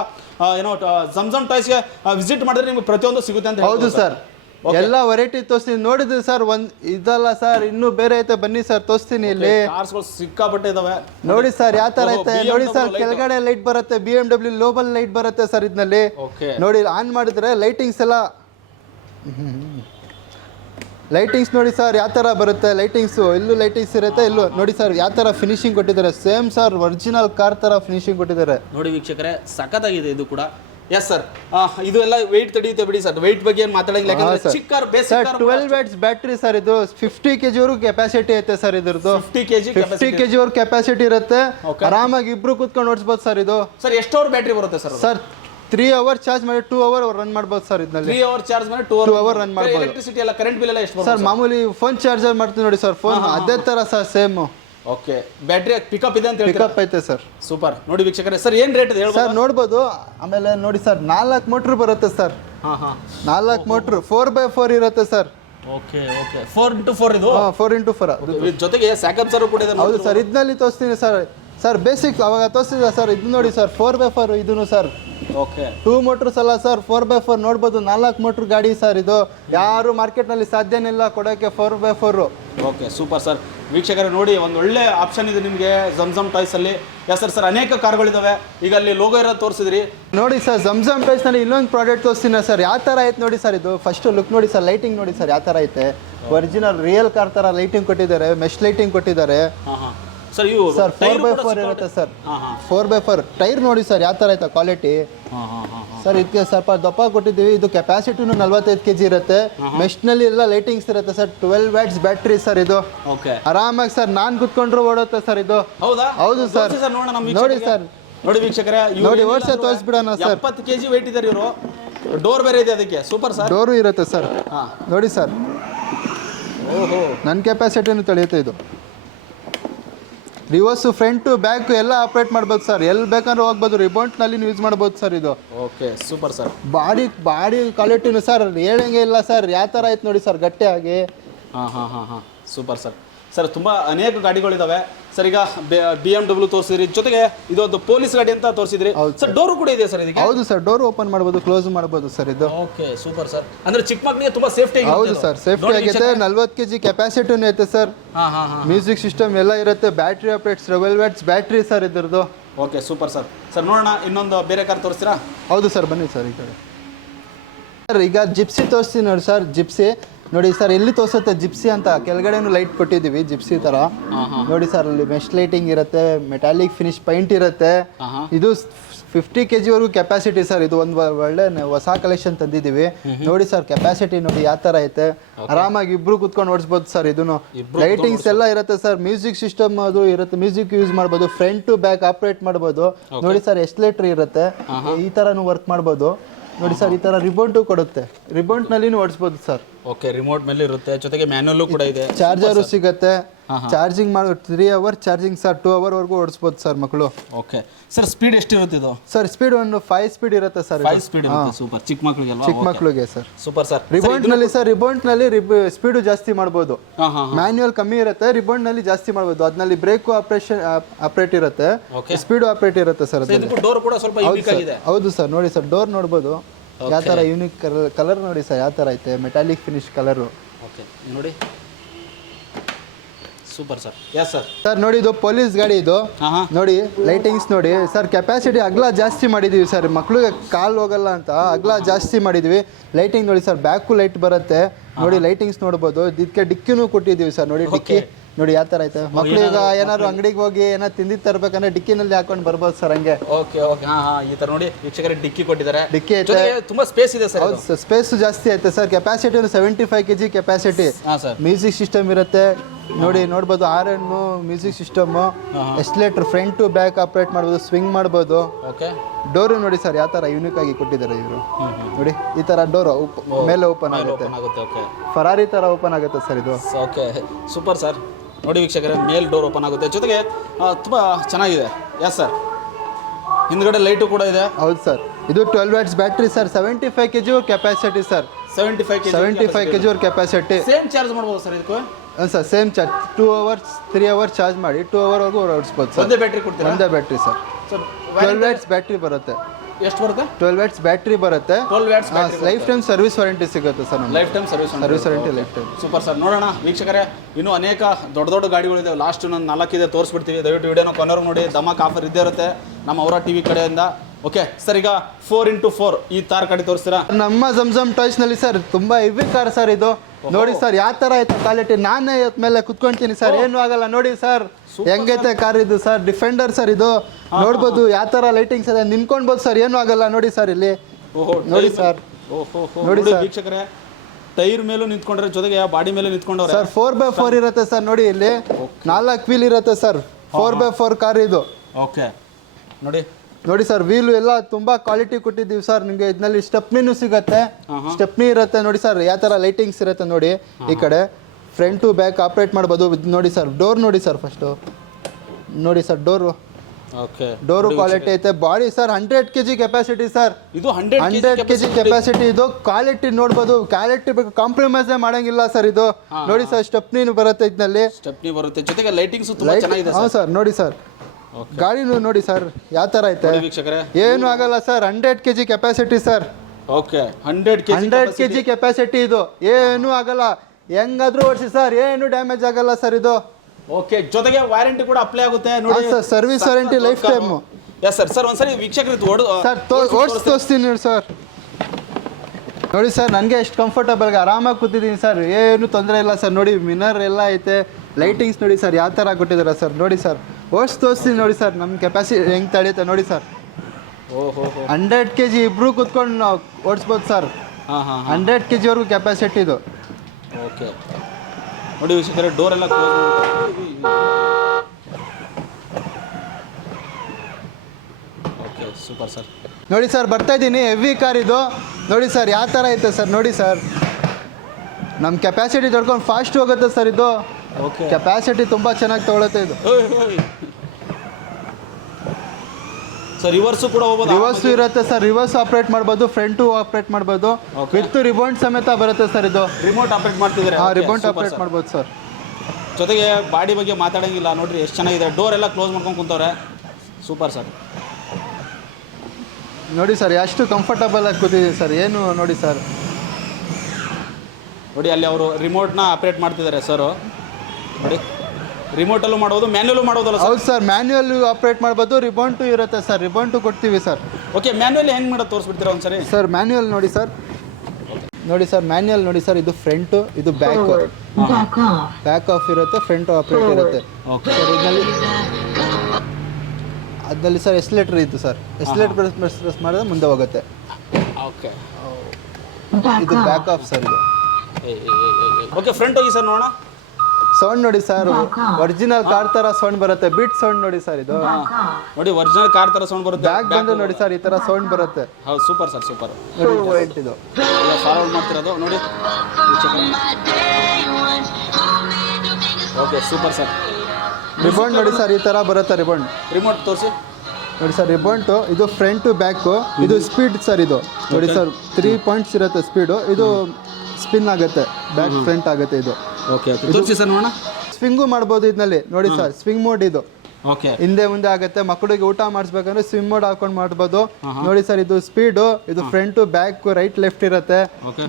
ಏನೋ ಜಮ್ಜಮ್ ಟಾಯ್ಸ್ಗೆ ವಿಸಿಟ್ ಮಾಡಿದ್ರೆ ನಿಮಗೆ ಪ್ರತಿಯೊಂದು ಸಿಗುತ್ತೆ ಅಂತ ಹೌದು ಸರ್ ಎಲ್ಲ ವೆರೈಟಿ ತೋರಿಸ್ತೀನಿ. ನೋಡಿದ್ರಿ ಸರ್ ಒಂದ್ ಇದಲ್ಲ ಸರ್ ಇನ್ನೂ ಬೇರೆ ಐತೆ. ಬನ್ನಿ ಸರ್ ತೋರಿಸ್ತೀನಿ ಇಲ್ಲಿ. ಕಾರ್ಸ್ಗಳು ಸಿಕ್ಕಾಪಟ್ಟೆ ಇದಾವೆ. ನೋಡಿ ಸರ್ ಯಾವ ತರ ಐತೆ? ನೋಡಿ ಸರ್ ಕೆಳಗಡೆ ಲೈಟ್ ಬರುತ್ತೆ. ಬಿ ಎಂ ಡಬ್ಲ್ಯೂ ಲೋಬಲ್ ಲೈಟ್ ಬರುತ್ತೆ ಸರ್ ಇದ್ನಲ್ಲಿ ನೋಡಿ ಆನ್ ಮಾಡಿದ್ರೆ ಲೈಟಿಂಗ್ಸ್ ಎಲ್ಲ ಲೈಟಿಂಗ್ಸ್ ನೋಡಿ ಸರ್ ಯಾವ ತರ ಬರುತ್ತೆ? ಲೈಟಿಂಗ್ಸು ಇಲ್ಲೂ ಲೈಟಿಂಗ್ಸ್ ಇರುತ್ತೆ ಇಲ್ಲೂ ನೋಡಿ ಸರ್ ಯಾವ ತರ ಫಿನಿಶಿಂಗ್ ಕೊಟ್ಟಿದ್ದಾರೆ. ಸೇಮ್ ಸರ್ ಒರಿಜಿನಲ್ ಕಾರ್ ತರ ಫಿನಿಶಿಂಗ್ ಕೊಟ್ಟಿದ್ದಾರೆ. ನೋಡಿ ವೀಕ್ಷಕರೇ ಸಖತ್ತಾಗಿದೆ ಇದು ಕೂಡ. ಎಸ್ ಸರ್ ಇದು ಎಲ್ಲ ವೆಯ್ಟ್ ತಡೆಯುತ್ತೆ ಬಿಡಿ ಸರ್ ವೆಯ್ಟ್ ಬಗ್ಗೆ ಏನು ಮಾತಾಡಂಗಿಲ್ಲ. ಯಾಕಂದ್ರೆ. ಚಿಕ್ಕ car basic sir car twelve watts battery sir ಇದು ಫಿಫ್ಟಿ ಕೆ ಜಿವರೆಗೂ ಕೆಪಾಸಿಟಿ ಐತೆ ಸರ್ ಇದ್ರದ್ದು. Fifty K G fifty K ಜಿವರೆಗೂ capacity ಇರುತ್ತೆ. ಆರಾಮಾಗಿ ಇಬ್ರು ಕೂತ್ಕೊಂಡು ಓಡಿಸ್ಬೋದು ಸರ್ ಇದು. ಸರ್ ಎಷ್ಟು ಅವರ್ ಬ್ಯಾಟ್ರಿ ಬರುತ್ತೆ sir sir three hour charge ಮಾಡಿ ಟೂ ಅವರ್ ರನ್ ಮಾಡ್ಬೋದು ಸರ್ ಇದರಲ್ಲಿ. ತ್ರೀ ಅವರ್ ಚಾರ್ಜ್ ಮಾಡಿ ಟೂ ಅವರ್ ರನ್ ಮಾಡ್ಬೋದು. ಎಲೆಕ್ಟ್ರಿಸಿಟಿ ಎಲ್ಲ ಕರೆಂಟ್ ಬಿಲ್ ಎಲ್ಲ ಎಷ್ಟು ಸರ್ ಮಾಮೂಲಿ ಫೋನ್ ಚಾರ್ಜರ್ ಮಾಡ್ತೀವಿ ನೋಡಿ ಸರ್ ಫೋನ್ ಅದೇ ತರ sir same okay battery pickup ಇದೆ ಅಂತ ಹೇಳ್ತೀರಾ? ಪಿಕಪ್ ಐತೆ ಸರ್. ಸೂಪರ್. ನೋಡಿ ವೀಕ್ಷಕರೇ ಸರ್ ಏನ್ ರೇಟ್ ಇದೆ ಸರ್ ನೋಡ್ಬೋದು. ಆಮೇಲೆ ನೋಡಿ ಸರ್ ನಾಲ್ಕು ಮೋಟ್ರ್ ಬರುತ್ತೆ ಸರ್. ಹಾ ಹಾ. ನಾಲ್ಕು ಮೋಟ್ರ್ ಫೋರ್ ಬೈ ಫೋರ್ ಇರುತ್ತೆ sir. Okay okay. Four into four ಇದು? ಫೋರ್ ಇಂಟು ಫೋರ್ ಜೊತೆಗೆ ಸ್ಯಾಕಪ್ ಸರ್ ಕೂಡ ಇದೆ ಹೌದು ಸರ್ ಇದನ್ನಲ್ಲಿ ತೋರಿಸ್ತೀನಿ ಸರ್. ಸರ್ ಬೇಸಿಕ್ ಅವಾಗ ತೋರಿಸಿದ ಸರ್ ಇದು ನೋಡಿ ಸರ್ ಫೋರ್ ಬೈ ಫೋರ್ ಇದನ್ನು ಸರ್. ಓಕೆ. ಟೂ ಮೋಟ್ರ್ಸ್ ಅಲ್ಲ ಸರ್ ಫೋರ್ ಬೈ ಫೋರ್ ನೋಡ್ಬೋದು. ನಾಲ್ಕು ಮೋಟ್ರ್ ಗಾಡಿ ಸರ್ ಇದು. ಯಾರು ಮಾರ್ಕೆಟ್ನಲ್ಲಿ ಸಾಧ್ಯನಿಲ್ಲ ಕೊಡೋಕ್ಕೆ four by four okay super sir. ವೀಕ್ಷಕರೇ ನೋಡಿ ಒಂದು ಒಳ್ಳೆ ಆಪ್ಷನ್ ಇದೆ ನಿಮಗೆ ಝಮ್ಝಮ್ ಟಾಯ್ಸ್ ಅಲ್ಲಿ. ಎಸ್ ಸರ್ ಸರ್ ಅನೇಕ ಕಾರ್ಗಳಿದಾವೆ. ಈಗ ಅಲ್ಲಿ ಲೋಗೋ ಇರೋದು ತೋರಿಸಿದ್ರಿ. ನೋಡಿ ಸರ್ ಝಮ್ಝಮ್ ಟಾಯ್ಸ್ನಲ್ಲಿ ಇನ್ನೊಂದು ಪ್ರಾಡಕ್ಟ್ ತೋರಿಸ್ತೀನಿ ಸರ್ ಯಾವ ಥರ ಐತೆ ನೋಡಿ ಸರ್ ಇದು? ಫಸ್ಟ್ ಲುಕ್ ನೋಡಿ ಸರ್ ಲೈಟಿಂಗ್ ನೋಡಿ ಸರ್ ಯಾವ ಥರ ಐತೆ? ಒರಿಜಿನಲ್ ರಿಯಲ್ ಕಾರ್ ಥರ ಲೈಟಿಂಗ್ ಕೊಟ್ಟಿದ್ದಾರೆ ಮೆಶ್ ಲೈಟಿಂಗ್ ಕೊಟ್ಟಿದ್ದಾರೆ. ಸರ್ ಇವು ಸರ್ ಫೋರ್ ಬೈ ಫೋರ್ ಇರುತ್ತೆ sir four by four tyre ನೋಡಿ ಸರ್ ಯಾವ ಥರ ಆಯ್ತಾ ಕ್ವಾಲಿಟಿ ಸರ್ ಇದಕ್ಕೆ ಸ್ವಲ್ಪ ದಪ್ಪ ಕೊಟ್ಟಿದ್ದೀವಿ. ಇದು ಕೆಪಾಸಿಟಿನೂ ನಲ್ವತ್ತೈದು ಕೆ ಜಿ ಇರುತ್ತೆ ಮೆಶ್ನಲ್ಲಿ ಎಲ್ಲ ಲೈಟಿಂಗ್ಸ್ ಇರುತ್ತೆ sir twelve watts battery sir ಇದು. ಆರಾಮಾಗಿ ಸರ್ ನಾನು ಕುತ್ಕೊಂಡ್ರು ಓಡುತ್ತೆ ಸರ್ ಇದು. ಹೌದಾ? ಹೌದು ಸರ್. ನೋಡಿ ಸರ್. ನೋಡಿ ವೀಕ್ಷಕರೇ ನೋಡಿ, ಓಡಿಸ ತೋರಿಸ್ಬಿಡೋಣ ಸರ್. ಎಪ್ಪತ್ತು ಕೆಜಿ weight ಇದ್ದಾರೆ ಇವರು. ಡೋರ್ ಬೇರೆ ಇದೆ ಅದಕ್ಕೆ. ಸೂಪರ್ ಸರ್ ಡೋರು ಇರುತ್ತೆ ಸರ್ ನೋಡಿ ಸರ್ ಓಹೋ. ನನ್ನ ಕೆಪಾಸಿಟಿನೂ ತಳೆಯುತ್ತೆ ಇದು. ರಿವರ್ಸು ಫ್ರಂಟು ಬ್ಯಾಕ್ ಎಲ್ಲ ಆಪರೇಟ್ ಮಾಡ್ಬೋದು ಸರ್ ಎಲ್ಲಿ ಬೇಕಂದ್ರೆ ಹೋಗ್ಬೋದು. ರಿಬೋಂಟ್ನಲ್ಲಿ ಯೂಸ್ ಮಾಡ್ಬೋದು ಸರ್ ಇದು. Okay super sir body body ಕ್ವಾಲಿಟಿನೂ sir ಹೇಳಂಗೆ ಇಲ್ಲ ಸರ್ ಯಾವ ಥರ ಐತೆ ನೋಡಿ ಸರ್ ಗಟ್ಟಿಯಾಗಿ. ಹಾಂ ಹಾಂ ಹಾಂ ಹಾಂ. ಸೂಪರ್ ಸರ್ ಸರ್ ತುಂಬ ಅನೇಕ ಗಾಡಿಗಳಿದಾವೆ. ಸರ್ ಈಗ ಬಿ ಎಂ ಡಬ್ಲ್ಯೂ ತೋರಿಸಿದ್ರಿ. ಜೊತೆಗೆ ಇದೊಂದು ಪೊಲೀಸ್ ಗಾಡಿ ಅಂತ ತೋರಿಸಿದ್ರಿ. ಸರ್ ಡೋರು ಕೂಡ ಇದೆ ಸರ್ ಇದಕ್ಕೆ? ಹೌದು ಸರ್ ಡೋರ್ ಓಪನ್ ಮಾಡಬಹುದು ಕ್ಲೋಸ್ ಮಾಡಬಹುದು ಸರ್ ಇದು. Okay super sir. ಅಂದ್ರೆ ಚಿಕ್ಕ ಮಕ್ಕಳಿಗೆ ತುಂಬಾ ಸೇಫ್ಟಿ ಹೌದು ಸರ್ ಸೇಫ್ಟಿ ಆಗಿದೆ ನಲ್ವತ್ತು ಕೆಜಿ ಕೆಪಾಸಿಟಿನೂ ಐತೆ ಸರ್. ಹಾಂ ಹಾಂ ಹಾಂ ಮ್ಯೂಸಿಕ್ ಸಿಸ್ಟಮ್ ಎಲ್ಲ ಇರುತ್ತೆ. Battery operates twelve watts battery sir ಇದ್ರದ್ದು. Okay super sir. ಸರ್ ನೋಡೋಣ ಇನ್ನೊಂದು ಬೇರೆ ಕಾರ್ ತೋರಿಸ್ತೀರಾ? ಹೌದು ಸರ್ ಬನ್ನಿ ಸರ್ ಈ ಕಡೆ. ಸರ್ ಈಗ ಜಿಪ್ಸಿ ತೋರಿಸ್ತೀನಿ ನೋಡಿ ಸರ್. ಜಿಪ್ಸಿ ನೋಡಿ ಸರ್ ಎಲ್ಲಿ ತೋರಿಸುತ್ತೆ ಜಿಪ್ಸಿ ಅಂತ? ಕೆಳಗಡೆನೂ ಲೈಟ್ ಕೊಟ್ಟಿದ್ದೀವಿ ಜಿಪ್ಸಿ ತರ. ನೋಡಿ ಸರ್ ಅಲ್ಲಿ ಮೆಶ್ ಲೈಟಿಂಗ್ ಇರುತ್ತೆ ಮೆಟಾಲಿಕ್ ಫಿನಿಶ್ ಪೈಂಟ್ ಇರುತ್ತೆ. ಇದು ಫಿಫ್ಟಿ ಕೆ ಜಿವರೆಗೂ ಕೆಪಾಸಿಟಿ ಸರ್ ಇದು ಒಂದು ಒಳ್ಳೆ ಹೊಸ ಕಲೆಕ್ಷನ್ ತಂದಿದ್ದೀವಿ. ನೋಡಿ ಸರ್ ಕೆಪಾಸಿಟಿ ನೋಡಿ ಯಾವ ತರ ಐತೆ. ಆರಾಮಾಗಿ ಇಬ್ರು ಕುತ್ಕೊಂಡು ಓಡಿಸ್ಬೋದು ಸರ್ ಇದನ್ನು ಲೈಟಿಂಗ್ಸ್ ಎಲ್ಲ ಇರುತ್ತೆ ಸರ್ ಮ್ಯೂಸಿಕ್ ಸಿಸ್ಟಮ್ ಅದು ಇರುತ್ತೆ ಮ್ಯೂಸಿಕ್ ಯೂಸ್ ಮಾಡ್ಬೋದು ಫ್ರಂಟ್ ಟು ಬ್ಯಾಕ್ ಆಪರೇಟ್ ಮಾಡ್ಬೋದು. ನೋಡಿ ಸರ್ ಎಸ್ಲೇಟರ್ ಇರುತ್ತೆ. ಈ ತರನು ವರ್ಕ್ ಮಾಡ್ಬೋದು. ನೋಡಿ ಸರ್ ಈ ತರ ರಿಬೋಂಟು ಕೊಡುತ್ತೆ. ರಿಬೋಂಟ್ನಲ್ಲಿನೂ ಓಡಿಸ್ಬೋದು ಸರ್. ಓಕೆ ರಿಮೋಟ್ ಮೇಲೆ ಇರುತ್ತೆ. ಜೊತೆಗೆ ಮ್ಯಾನುವಲ್ಲು ಕೂಡ ಇದೆ. ಚಾರ್ಜರು ಸಿಗುತ್ತೆ. ಚಾರ್ಜಿಂಗ್ ಮಾಡಿ three hour charging sir two ಅವರ್ವರೆಗೂ ಓಡಿಸ್ಬೋದು ಸರ್ ಮಕ್ಕಳು ಓಕೆ ಸರ್ ಸ್ಪೀಡ್ ಎಷ್ಟಿರುತ್ತೆ ಇದು? ಸರ್ ಸ್ಪೀಡ್ ಒಂದು ಫೈವ್ ಸ್ಪೀಡ್ ಇರುತ್ತೆ ಸರ್ ಫೈವ್ ಸ್ಪೀಡ್ ಇರುತ್ತೆ ಸೂಪರ್ ಚಿಕ್ಕ ಮಕ್ಕಳಿಗೆ ಚಿಕ್ಕ ಮಕ್ಕಳಿಗೆ ಸರ್ ಸೂಪರ್ ಸರ್ ರಿಬೋಂಟ್ನಲ್ಲಿ ಸರ್ ರಿಬೋಂಟ್ನಲ್ಲಿ ಸ್ಪೀಡು ಜಾಸ್ತಿ ಮಾಡ್ಬೋದು. ಮ್ಯಾನ್ಯುವಲ್ ಕಮ್ಮಿ ಇರುತ್ತೆ ರಿಬೋಂಟ್ನಲ್ಲಿ ಜಾಸ್ತಿ ಮಾಡ್ಬೋದು. ಅದ್ನಲ್ಲಿ ಬ್ರೇಕು ಆಪರೇಷನ್ ಆಪರೇಟ್ ಇರುತ್ತೆ. ಸ್ಪೀಡ್ ಆಪರೇಟ್ ಇರುತ್ತೆ ಸರ್ ಡೋರ್ ಕೂಡ ಸ್ವಲ್ಪ ಹೌದು ಸರ್ ನೋಡಿ ಸರ್ ಡೋರ್ ನೋಡ್ಬೋದು. ಯಾವ ಥರ ಯೂನಿಕ್ ಕಲರ್ ನೋಡಿ ಸರ್ ಯಾವ ಥರ ಐತೆ? ಮೆಟಾಲಿಕ್ ಫಿನಿಶ್ ಕಲರು ಓಕೆ ನೋಡಿ. Super sir yes sir sir ನೋಡಿ ಇದು ಪೊಲೀಸ್ ಗಾಡಿ ಇದು. ನೋಡಿ ಲೈಟಿಂಗ್ಸ್ ನೋಡಿ. ಸರ್ ಕೆಪಾಸಿಟಿ ಅಗಲ ಜಾಸ್ತಿ ಮಾಡಿದ್ದೀವಿ ಸರ್ ಮಕ್ಳಿಗೆ ಕಾಲ್ ಹೋಗಲ್ಲ ಅಂತ ಅಗಲ ಜಾಸ್ತಿ ಮಾಡಿದ್ದೀವಿ ಲೈಟಿಂಗ್ ನೋಡಿ ಸರ್ ಬ್ಯಾಕು ಲೈಟ್ ಬರುತ್ತೆ. ನೋಡಿ ಲೈಟಿಂಗ್ಸ್ ನೋಡ್ಬೋದು. ಇದಕ್ಕೆ ಡಿಕ್ಕಿನೂ ಕೊಟ್ಟಿದ್ದೀವಿ ಸರ್ ನೋಡಿ ಡಿಕ್ಕಿ. ನೋಡಿ ಯಾವ ಥರ ಐತೆ? ಮಕ್ಕಳು ಈಗ ಏನಾದ್ರು ಅಂಗಡಿಗೆ ಹೋಗಿ ಏನಾದ್ರು ತಿಂದಿ ತರ್ಬೇಕಂದ್ರೆ ಡಿಕ್ಕಿನಲ್ಲಿ ಹಾಕೊಂಡು ಬರ್ಬೋದು ಸರ್ ಹಂಗೆ. Okay okay. ಹಾ ಹಾ ಈ ತರ ನೋಡಿ ವೀಕ್ಷಕರ ಡಿಕ್ಕಿ ಕೊಟ್ಟಿದ್ದಾರೆ. ಡಿಕ್ಕಿ ಐತೆ. ತುಂಬಾ ಸ್ಪೇಸ್ ಇದೆ ಸರ್ ಹೌದು ಸರ್ ಸ್ಪೇಸ್ ಜಾಸ್ತಿ ಐತೆ sir. Capacity seventy five K G capacity music system ಇರುತ್ತೆ. ನೋಡಿ ನೋಡ್ಬೋದು R N music system accelerator front to back operate ಮಾಡ್ಬೋದು ಸ್ವಿಂಗ್ ಮಾಡ್ಬೋದು. ಓಕೆ. ಡೋರು ನೋಡಿ ಸರ್ ಯಾವ ತರ ಯೂನಿಕ್ ಆಗಿ ಕೊಟ್ಟಿದ್ದಾರೆ ಇವರು. ನೋಡಿ ಈ ತರ ಡೋರ್ ಮೇಲೆ ಓಪನ್ ಆಗುತ್ತೆ. ಫರಾರಿ ತರ ಓಪನ್ ಆಗುತ್ತೆ ಸರ್ ಇದು. ಓಕೆ. Super sir. ನೋಡಿ ವೀಕ್ಷಕರೇ ಮೇಲ್ ಡೋರ್ ಓಪನ್ ಆಗುತ್ತೆ. ಜೊತೆಗೆ ತುಂಬ ಚೆನ್ನಾಗಿದೆ. ಎಸ್ ಸರ್ ಹಿಂದ್ಗಡೆ ಲೈಟು ಕೂಡ ಇದೆ. ಹೌದು ಸರ್ ಇದು twelve watts battery sir seventy five K G capacity sir seventy five seventy five K G capacity same charge ಮಾಡ್ಬೋದು ಸರ್ ಇದಕ್ಕೂ? Sir same charge two hours three hours charge ಮಾಡಿ two ಅವರ್ವರೆಗೂ ಓಡಿಸ್ಬೋದು sir ಒಂದೇ battery ಕೊಡ್ತೀರಾ? ಒಂದೇ battery sir sir twelve watts battery ಬರುತ್ತೆ. ಎಷ್ಟು ಬರುತ್ತೆ? ಟ್ವೆಲ್ ವ್ಯಾಟ್ಸ್ ಬ್ಯಾಟ್ರಿ ಬರುತ್ತೆ. Twelve watts lifetime service warranty ಸಿಗುತ್ತೆ sir lifetime service service warranty life time super sir ನೋಡೋಣ ವೀಕ್ಷಕರೇ ಇನ್ನೂ ಅನೇಕ ದೊಡ್ಡ ದೊಡ್ಡ ಗಾಡಿಗಳಿದೆ ಲಾಸ್ಟ್ ಒಂದು ನಾಲ್ಕಿದೆ ತೋರಿಸ್ಬಿಡ್ತೀವಿ. ದಯವಿಟ್ಟು ವಿಡಿಯೋನ ಕೊನೆವರೆಗೂ ನೋಡಿ. ಧಮಾಕ್ ಆಫರ್ ಇದ್ದೇ ಇರುತ್ತೆ. ನಮ್ಮ ಅವರ ಟಿ ವಿ ಕಡೆಯಿಂದ ಓಕೆ ಸರ್ ಈಗ ಫೋರ್ ಇಂಟು ಫೋರ್ ಈ ತಾರ್ ಕಡೆ ತೋರಿಸ್ತೀರಾ? ನಮ್ಮ ಜಮ್ಜಮ್ ಟಾಯ್ಸ್ನಲ್ಲಿ ಸರ್ ತುಂಬಾ ಹೆವಿ ಕಾರ್ ಸರ್ ಇದು. ನೋಡಿ ಸರ್ ಯಾವ ತರ ಐತೆ ಕ್ವಾಲಿಟಿ ನಾನೇ ಮೇಲೆ ಕುತ್ಕೊಂತೀನಿ ಸರ್ ಏನು ಆಗಲ್ಲ. ನೋಡಿ ಸರ್ ಹೆಂಗೈತೆ ಕಾರ್ ಇದು ಸರ್ ಡಿಫೆಂಡರ್ ಸರ್ ಇದು. ನೋಡ್ಬೋದು ಯಾವ ತರ ಲೈಟಿಂಗ್ಸ್ ಇದೆ. ನಿನ್ಕೊಂಡ್ಬೋದು ಸರ್ ಏನು ಆಗಲ್ಲ. ನೋಡಿ ಸರ್ ಇಲ್ಲಿ. ನೋಡಿ ಸರ್ ಓಹೋ ನೋಡಿ ನೋಡಿ ಸರ್. ವೀಕ್ಷಕರೇ ಟೈರ್ ಮೇಲೂ ನಿಂತ್ಕೊಂಡ್ರೆ ಜೊತೆಗೆ ಬಾಡಿ ಮೇಲೆ ನಿಂತ್ಕೊಂಡ್ರೆ ಸರ್ ಫೋರ್ ಬೈ ಫೋರ್ ಇರುತ್ತೆ ಸರ್ ನೋಡಿ ಇಲ್ಲಿ. ನಾಲ್ಕು ವೀಲ್ ಇರುತ್ತೆ sir four by four car ಇದು. ಓಕೆ ನೋಡಿ ನೋಡಿ ಸರ್ ವೀಲು ಎಲ್ಲ ತುಂಬಾ ಕ್ವಾಲಿಟಿ ಕೊಟ್ಟಿದ್ದೀವಿ ಸರ್. ನಿಮಗೆ ಇದರಲ್ಲಿ ಸ್ಟೆಪ್ನಿನೂ ಸಿಗುತ್ತೆ. ಸ್ಟೆಪ್ನಿ ಇರುತ್ತೆ ನೋಡಿ ಸರ್. ಯಾವ ಥರ ಲೈಟಿಂಗ್ಸ್ ಇರುತ್ತೆ ನೋಡಿ ಈ ಕಡೆ. ಫ್ರಂಟ್ ಟು ಬ್ಯಾಕ್ ಆಪ್ರೇಟ್ ಮಾಡ್ಬೋದು ನೋಡಿ ಸರ್. ಡೋರ್ ನೋಡಿ ಸರ್ ಫಸ್ಟು ನೋಡಿ sir door okay. Door quality ಐತೆ. Body sir hundred K G capacity sir. ಇದು hundred K G K G capacity ಇದು ಕ್ವಾಲಿಟಿ ನೋಡ್ಬೋದು. ಕ್ವಾಲಿಟಿ ಕಾಂಪ್ರಮೈಸೇ ಮಾಡಂಗಿಲ್ಲ ಸರ್ ಇದು. ನೋಡಿ ಸರ್ ಸ್ಟೆಪ್ನಿ ಬರುತ್ತೆ ಇದರಲ್ಲಿ ಸ್ಟೆಪ್ನಿ ಬರುತ್ತೆ. ಜೊತೆಗೆ ಲೈಟಿಂಗ್ಸ್ ತುಂಬಾ ಲೈಟ್ ಚೆನ್ನಾಗಿದೆ ಹಾಂ ಸರ್ ನೋಡಿ ಸರ್. ಗಾಡಿನೂ ನೋಡಿ ಸರ್ ಯಾವ ಥರ ಐತೆ? ವೀಕ್ಷಕರೇ. ಏನು ಆಗಲ್ಲ sir hundred K G capacity sir. Okay hundred K hundred K G capacity ಇದು. ಏನು ಆಗಲ್ಲ. ಹೆಂಗಾದ್ರೂ ಓಡಿಸಿ ಸರ್ ಏನು ಡ್ಯಾಮೇಜ್ ಆಗಲ್ಲ ಸರ್ ಇದು. ಓಕೆ ಜೊತೆಗೆ ವಾರಂಟಿ ಕೂಡ ಅಪ್ಲೈ ಆಗುತ್ತೆ. ನೋಡಿ. Sir service warranty lifetime yes sir sir ಒಂದ್ಸರಿ ವೀಕ್ಷಕರಿಗೆ ಓಡು ಸರ್ ಓಡಿಸಿ ತೋರಿಸ್ತೀನಿ. ನೋಡಿ ಸರ್. ನೋಡಿ ಸರ್ ನನಗೆ ಎಷ್ಟು ಕಂಫರ್ಟಬಲ್ ಆರಾಮಾಗಿ ಕೂತಿದ್ದೀನಿ ಸರ್. ಏನು ತೊಂದರೆ ಇಲ್ಲ ಸರ್. ನೋಡಿ ಮಿನರ್ ಎಲ್ಲ ಐತೆ. ಲೈಟಿಂಗ್ಸ್ ನೋಡಿ ಸರ್ ಯಾವ ಥರ ಕೊಟ್ಟಿದ್ದಾರೆ ಸರ್? ನೋಡಿ ಸರ್. ಓಡಿಸಿ ತೋರಿಸ್ತೀನಿ ನೋಡಿ ಸರ್ ನಮ್ಮ ಕೆಪಾಸಿಟಿ ಹೆಂಗೆ ತಡೆಯುತ್ತೆ ನೋಡಿ ಸರ್ ಓಹೋ ಹಂಡ್ರೆಡ್ ಕೆ ಜಿ ಇಬ್ಬರು ಕೂತ್ಕೊಂಡು ನಾವು ಓಡಿಸ್ಬೋದು ಸರ್ ಹಾಂ ಹಾಂ ಹಂಡ್ರೆಡ್ ಕೆ ಜಿವರೆಗೂ ಕೆಪಾಸಿಟಿ ಇದು. ಓಕೆ ನೋಡಿ ವೀಕ್ಷಕರೇ ಡೋರ್ ಎಲ್ಲ ಓಕೆ ಸೂಪರ್ ಸರ್ ನೋಡಿ ಸರ್ ಬರ್ತಾ ಇದ್ದೀನಿ. ಹೆವಿ ಕಾರ್ ಇದು. ನೋಡಿ ಸರ್ ಯಾವ ಥರ ಐತೆ ಸರ್ ನೋಡಿ ಸರ್ ನಮ್ಮ ಕೆಪಾಸಿಟಿ ದೊಡ್ಕೊಂಡು ಫಾಸ್ಟ್ ಹೋಗುತ್ತೆ ಸರ್ ಇದು. ಓಕೆ ಕೆಪಾಸಿಟಿ ತುಂಬ ಚೆನ್ನಾಗಿ ತೊಗೊಳುತ್ತೆ ಇದು. ಸರ್ ರಿವರ್ಸು ಕೂಡ ಹೋಗ್ಬೋದು. ರಿವರ್ಸ್ ಇರುತ್ತೆ ಸರ್ ರಿವರ್ಸ್ ಆಪರೇಟ್ ಮಾಡ್ಬೋದು ಫ್ರಂಟು ಆಪರೇಟ್ ಮಾಡ್ಬೋದು. Okay. ವಿತ್ ರಿಬೋಂಡ್ ಸಮೇತ ಬರುತ್ತೆ ಸರ್ ಇದು. ರಿಮೋಟ್ ಆಪರೇಟ್ ಮಾಡ್ತಿದ್ದಾರೆ. ಹಾಂ Okay, ಆಪರೇಟ್ ಮಾಡ್ಬೋದು ಸರ್ ಜೊತೆಗೆ ಬಾಡಿ ಬಗ್ಗೆ ಮಾತಾಡಂಗಿಲ್ಲ. ನೋಡ್ರಿ ಎಷ್ಟು ಚೆನ್ನಾಗಿದೆ. ಡೋರ್ ಎಲ್ಲ ಕ್ಲೋಸ್ ಮಾಡ್ಕೊಂಡು ಕುಂತವ್ರೆ. ಸೂಪರ್ ಸರ್ ನೋಡಿ ಸರ್ ಎಷ್ಟು ಕಂಫರ್ಟಬಲ್ ಆಗಿ ಕೂತಿದ್ದೀನಿ ಸರ್ ಏನು ನೋಡಿ ಸರ್ ನೋಡಿ ಅಲ್ಲಿ ಅವರು ರಿಮೋಟ್ನ ಆಪ್ರೇಟ್ ಮಾಡ್ತಿದ್ದಾರೆ ಸರ್ ನೋಡಿ. ರಿಮೋಟಲ್ಲೂ ಮಾಡ್ಬೋದು ಮ್ಯಾನ್ಯಲ್ಲೂ ಮಾಡೋದಲ್ಲ ಸರ್ ಹೌದು ಸರ್ ಮ್ಯಾನ್ಯುಯಲ್ ಆಪ್ರೇಟ್ ಮಾಡ್ಬೋದು ರಿಬೋಂಟು ಇರುತ್ತೆ ಸರ್ ರಿಬೋಂಟು ಕೊಡ್ತೀವಿ ಸರ್ ಓಕೆ ಮ್ಯಾನ್ಯಲ್ ಹೆಂಗೆ ಮಾಡೋದು ತೋರಿಸ್ಬಿಡ್ತೀರಾ ಒಂದ್ಸರಿ? ಸರ್ ಮ್ಯಾನ್ಯಲ್ ನೋಡಿ ಸರ್ ನೋಡಿ ಸರ್ ಮ್ಯಾನ್ಯಲ್ ನೋಡಿ ಸರ್ ಇದು ಫ್ರಂಟ್ ಇದು ಬ್ಯಾಕ್. ಬ್ಯಾಕ್ ಆಫ್ ಇರುತ್ತೆ ಫ್ರಂಟ್ ಆಪರೇಟ್ ಇರುತ್ತೆ. ಓಕೆ ಸರ್ ಅದರಲ್ಲಿ ಸರ್ ಎಸ್ಲೇಟರ್ ಇತ್ತು sir accelerator press press press ಮಾಡಿದ್ರೆ ಮುಂದೆ ಹೋಗುತ್ತೆ. ಓಕೆ ಇದು ಬ್ಯಾಕ್ ಆಫ್ ಸರ್ ಇದು. ಓಕೆ ಫ್ರಂಟ್ ಹೋಗಿ ಸರ್ ನೋಡೋಣ. ಸೌಂಡ್ ನೋಡಿ ಸರ್ ಒರಿಜಿನಲ್ ಕಾರ್ ತರ ಸೌಂಡ್ ಬರುತ್ತೆ. ಬಿಟ್ ಸೌಂಡ್ ನೋಡಿ ಸರ್ ಇದು. ನೋಡಿ ಒರಿಜಿನಲ್ ಕಾರ್ ತರ ಸೌಂಡ್ ಬರುತ್ತೆ. ಬ್ಯಾಕ್ ಬಂದು ನೋಡಿ ಸರ್ ಈ ತರ ಸೌಂಡ್ ಬರುತ್ತೆ. ಹೌದು ಸೂಪರ್ ಸರ್ ಸೂಪರ್ ನೋಡಿ ಇದು. ಫಾರ್ವರ್ಡ್ ಮಾಡ್ತಿರೋದು. ನೋಡಿ. ಓಕೆ ಸೂಪರ್ ಸರ್ ರಿಬೋಂಡ್ ನೋಡಿ ಸರ್ ಈ ತರ ಬರುತ್ತೆ ರಿಬೋಂಡ್ ರಿಮೋಟ್ ತೋರಿಸಿ. ನೋಡಿ ಸರ್ ರಿಬೋಂಟು ಇದು ಫ್ರಂಟ್ ಟು ಬ್ಯಾಕು ಇದು ಸ್ಪೀಡ್ ಸರ್ ಇದು. ನೋಡಿ ಸರ್ ತ್ರೀ ಪಾಯಿಂಟ್ಸ್ ಇರುತ್ತೆ ಸ್ಪೀಡು ಇದು ಸ್ಪಿನ್ ಆಗುತ್ತೆ. ಬ್ಯಾಕ್ ಫ್ರಂಟ್ ಆಗುತ್ತೆ ಇದು. ಓಕೆ ಓಕೆ ತೋರಿಸಿ ಸರ್ ನೋಡೋಣ ಸ್ವಿಂಗು ಮಾಡ್ಬೋದು ಇದರಲ್ಲಿ ನೋಡಿ ಸರ್ ಸ್ವಿಂಗ್ ಮೋಡ್ ಇದು. ಓಕೆ ಹಿಂದೆ ಮುಂದೆ ಆಗುತ್ತೆ. ಮಕ್ಕಳಿಗೆ ಊಟ ಮಾಡಿಸ್ಬೇಕಂದ್ರೆ ಸ್ವಿಮ್ ಮೋಡ್ ಹಾಕೊಂಡು ಮಾಡ್ಬೋದು. ನೋಡಿ ಸರ್ ಇದು ಸ್ಪೀಡು ಇದು ಫ್ರಂಟ್ ಬ್ಯಾಕ್ ರೈಟ್ ಲೆಫ್ಟ್ ಇರುತ್ತೆ.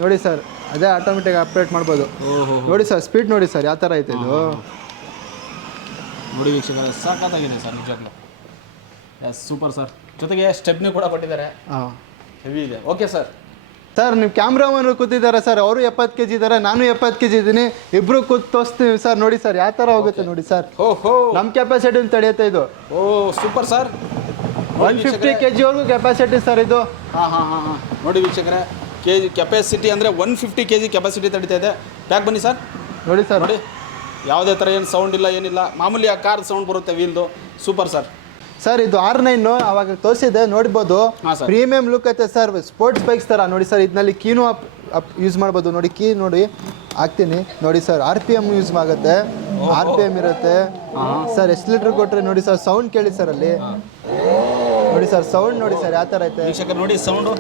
ನೋಡಿ ಸರ್ ಅದೇ ಆಟೋಮೆಟಿಕ್ ಆಪ್ರೇಟ್ ಮಾಡ್ಬೋದು. ಓಹೋ. ನೋಡಿ ಸರ್ ಸ್ಪೀಡ್ ನೋಡಿ ಸರ್ ಯಾವ ಥರ ಐತೆ ಇದು? ನೋಡಿ ವೀಕ್ಷಕರೇ ಸಾಕಾಗಿದೆ ಸರ್ ನಿಜವಾಗ್ಲೂ. ಎಸ್ ಸೂಪರ್ ಸರ್ ಜೊತೆಗೆ ಸ್ಟೆಪ್ನಿ ಕೂಡ ಕೊಟ್ಟಿದ್ದಾರೆ. ಹಾಂ. ಹೆವಿ ಇದೆ. ಓಕೆ ಸರ್ ಸರ್ ನಿಮ್ಮ ಕ್ಯಾಮ್ರಾಮನ್ ಕೂತಿದ್ದಾರೆ ಸರ್ ಅವರು ಎಪ್ಪತ್ತು ಕೆ ಜಿ ಇದ್ದಾರೆ ನಾನು ಎಪ್ಪತ್ತು ಕೆ ಜಿ ಇದ್ದೀನಿ. ಇಬ್ರು ಕೂತ್ ತೋರಿಸ್ತೀವಿ ಸರ್ ನೋಡಿ ಸರ್ ಯಾವ ಥರ ಹೋಗುತ್ತೆ ನೋಡಿ ಸರ್. ಓಹೋ ಹೋ. ನಮ್ಮ ಕೆಪಾಸಿಟಿ ತಡೆಯುತ್ತೆ ಇದು. ಓ super sir one fifty K ಜಿವರೆಗೂ capacity sir ಇದು. ಹಾಂ ಹಾಂ ಹಾಂ ಹಾಂ. ನೋಡಿ ವೀಕ್ಷಕರೇ ಕೆ ಜಿ ಕೆಪಾಸಿಟಿ ಅಂದರೆ one fifty K G capacity ತಡಿತಾ ಇದೆ. ಬ್ಯಾಕ್ ಬನ್ನಿ ಸರ್ ನೋಡಿ ಸರ್. ನೋಡಿ ಯಾವುದೇ ಥರ ಏನು ಸೌಂಡ್ ಇಲ್ಲ ಏನಿಲ್ಲ. ಮಾಮೂಲಿ ಆ ಕಾರ್ ಸೌಂಡ್ ಬರುತ್ತೆ ವೀಲ್ದು ಸೂಪರ್ ಸರ್ ಸರ್ ಇದು ಆರ್ ನೈನ್ ಅವಾಗ ತೋರಿಸಿದೆ ನೋಡ್ಬೋದು. ಹಾ, sir. ಪ್ರೀಮಿಯಂ ಲುಕ್ ಐತೆ ಸರ್ ಸ್ಪೋರ್ಟ್ಸ್ ಬೈಕ್ಸ್ ತರ. ನೋಡಿ ಸರ್ ಇದರಲ್ಲಿ ಕೀನು ಅಪ್ ಅಪ್ ಯೂಸ್ ಮಾಡ್ಬೋದು. ನೋಡಿ ಕೀ ನೋಡಿ ಹಾಕ್ತೀನಿ. ನೋಡಿ sir R P M use ಆಗುತ್ತೆ. ಆರ್ ಪಿ ಎಂ ಇರುತ್ತೆ. ಸರ್ ಎಷ್ಟು ಲೀಟರ್ ಕೊಟ್ರೆ ನೋಡಿ ಸರ್ ಸೌಂಡ್ ಕೇಳಿ ಸರ್ ಅಲ್ಲಿ. ನೋಡಿ ಸರ್ ಸೌಂಡ್ ನೋಡಿ ಸರ್ ಯಾವ ತರ ಐತೆ. ವೀಕ್ಷಕರು ನೋಡಿ sound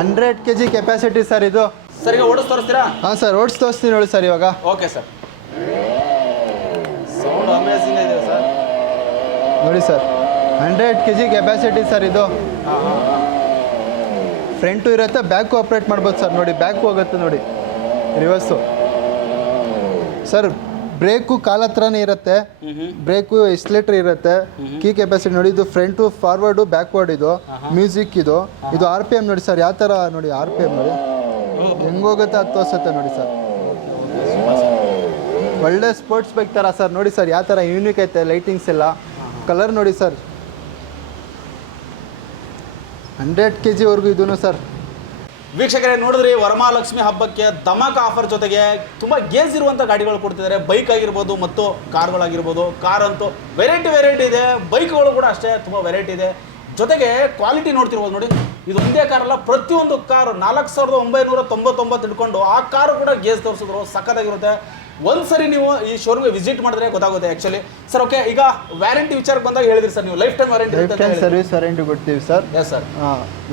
hundred K G capacity sir ಇದು. ಸರ್ ಈಗ ಓಡಿಸ್ ತೋರಿಸ್ತೀರಾ? ಹಾಂ ಸರ್ ಓಡಿಸ್ ತೋರಿಸ್ತೀನಿ ನೋಡಿ ಸರ್ ಇವಾಗ. Okay sir. ಸೌಂಡ್ ಅಮೇಸಿಂಗ್ ಇದೆ ಸರ್. ನೋಡಿ sir hundred K G capacity sir ಇದು. ಫ್ರಂಟು ಇರುತ್ತೆ ಬ್ಯಾಕು ಆಪ್ರೇಟ್ ಮಾಡ್ಬೋದು ಸರ್. ನೋಡಿ ಬ್ಯಾಕು ಹೋಗುತ್ತೆ ನೋಡಿ. ರಿವರ್ಸು ಸರ್ ಬ್ರೇಕು ಕಾಲ ಹತ್ರನೇ ಇರುತ್ತೆ. ಬ್ರೇಕು ಎಸ್ಲೇಟರ್ ಇರುತ್ತೆ. ಕೀ ಕೆಪಾಸಿಟಿ ನೋಡಿ ಇದು ಫ್ರಂಟು ಫಾರ್ವರ್ಡು ಬ್ಯಾಕ್ವರ್ಡ್ ಇದು. ಮ್ಯೂಸಿಕ್ ಇದು. ಇದು ಆರ್ ಪಿ ಎಂ ನೋಡಿ ಸರ್ ಯಾವ ಥರ ನೋಡಿ ಆರ್ ಪಿ ಎಂ ನೋಡಿ. ಹೆಂಗೋಗುತ್ತೆ ಅದು ತೋರಿಸುತ್ತೆ ನೋಡಿ ಸರ್. ಒಳ್ಳೆ ಸ್ಪೋರ್ಟ್ಸ್ ಬೈಕ್ ಥರ ಸರ್. ನೋಡಿ ಸರ್, ಯಾವ ಥರ ಯೂನಿಕ್ ಐತೆ ಲೈಟಿಂಗ್ಸ್ ಎಲ್ಲ. ಕಲರ್ ನೋಡಿ ಸರ್. ಹಂಡ್ರೆಡ್ ಕೆ ಜಿವರೆಗೂ ಇದೂ ಸರ್. ವೀಕ್ಷಕರೇ, ನೋಡಿದ್ರಿ, ವರಮಹಾಲಕ್ಷ್ಮಿ ಹಬ್ಬಕ್ಕೆ ಧಮಾಕ ಆಫರ್ ಜೊತೆಗೆ ತುಂಬ ಗೇಜ್ ಇರುವಂಥ ಗಾಡಿಗಳು ಕೊಡ್ತಿದ್ದಾರೆ. ಬೈಕ್ ಆಗಿರ್ಬೋದು ಮತ್ತು ಕಾರ್ಗಳಾಗಿರ್ಬೋದು ಕಾರ್ ಅಂತೂ ವೆರೈಟಿ ವೆರೈಟಿ ಇದೆ. ಬೈಕ್ಗಳು ಕೂಡ ಅಷ್ಟೇ ತುಂಬ ವೆರೈಟಿ ಇದೆ. ಜೊತೆಗೆ ಕ್ವಾಲಿಟಿ ನೋಡ್ತಿರ್ಬೋದು ನೋಡಿ. ಇದು ಒಂದೇ ಕಾರಲ್ಲ ಪ್ರತಿಯೊಂದು ಕಾರು ನಾಲ್ಕು ಸಾವಿರದ ಒಂಬೈನೂರ ತೊಂಬತ್ತೊಂಬತ್ತು ಹಿಡ್ಕೊಂಡು ಆ ಕಾರು ಕೂಡ ಗೇಜ್ ತೋರಿಸಿದ್ರು ಸಖತ್ತಾಗಿರುತ್ತೆ. ಒಂದ್ಸರಿ ನೀವು ಈ ಶೋರೂಮ್ಗೆ ವಿಸಿಟ್ ಮಾಡಿದ್ರೆ ಗೊತ್ತಾಗುತ್ತೆ ಆ್ಯಕ್ಚುಲಿ ಸರ್ ಓಕೆ ಈಗ ವ್ಯಾರಂಟಿ ವಿಚಾರಕ್ಕೆ ಬಂದಾಗ ಹೇಳಿದ್ರಿ ಸರ್ ನೀವು lifetime warranty lifetime service warranty ಕೊಡ್ತೀವಿ sir yes sir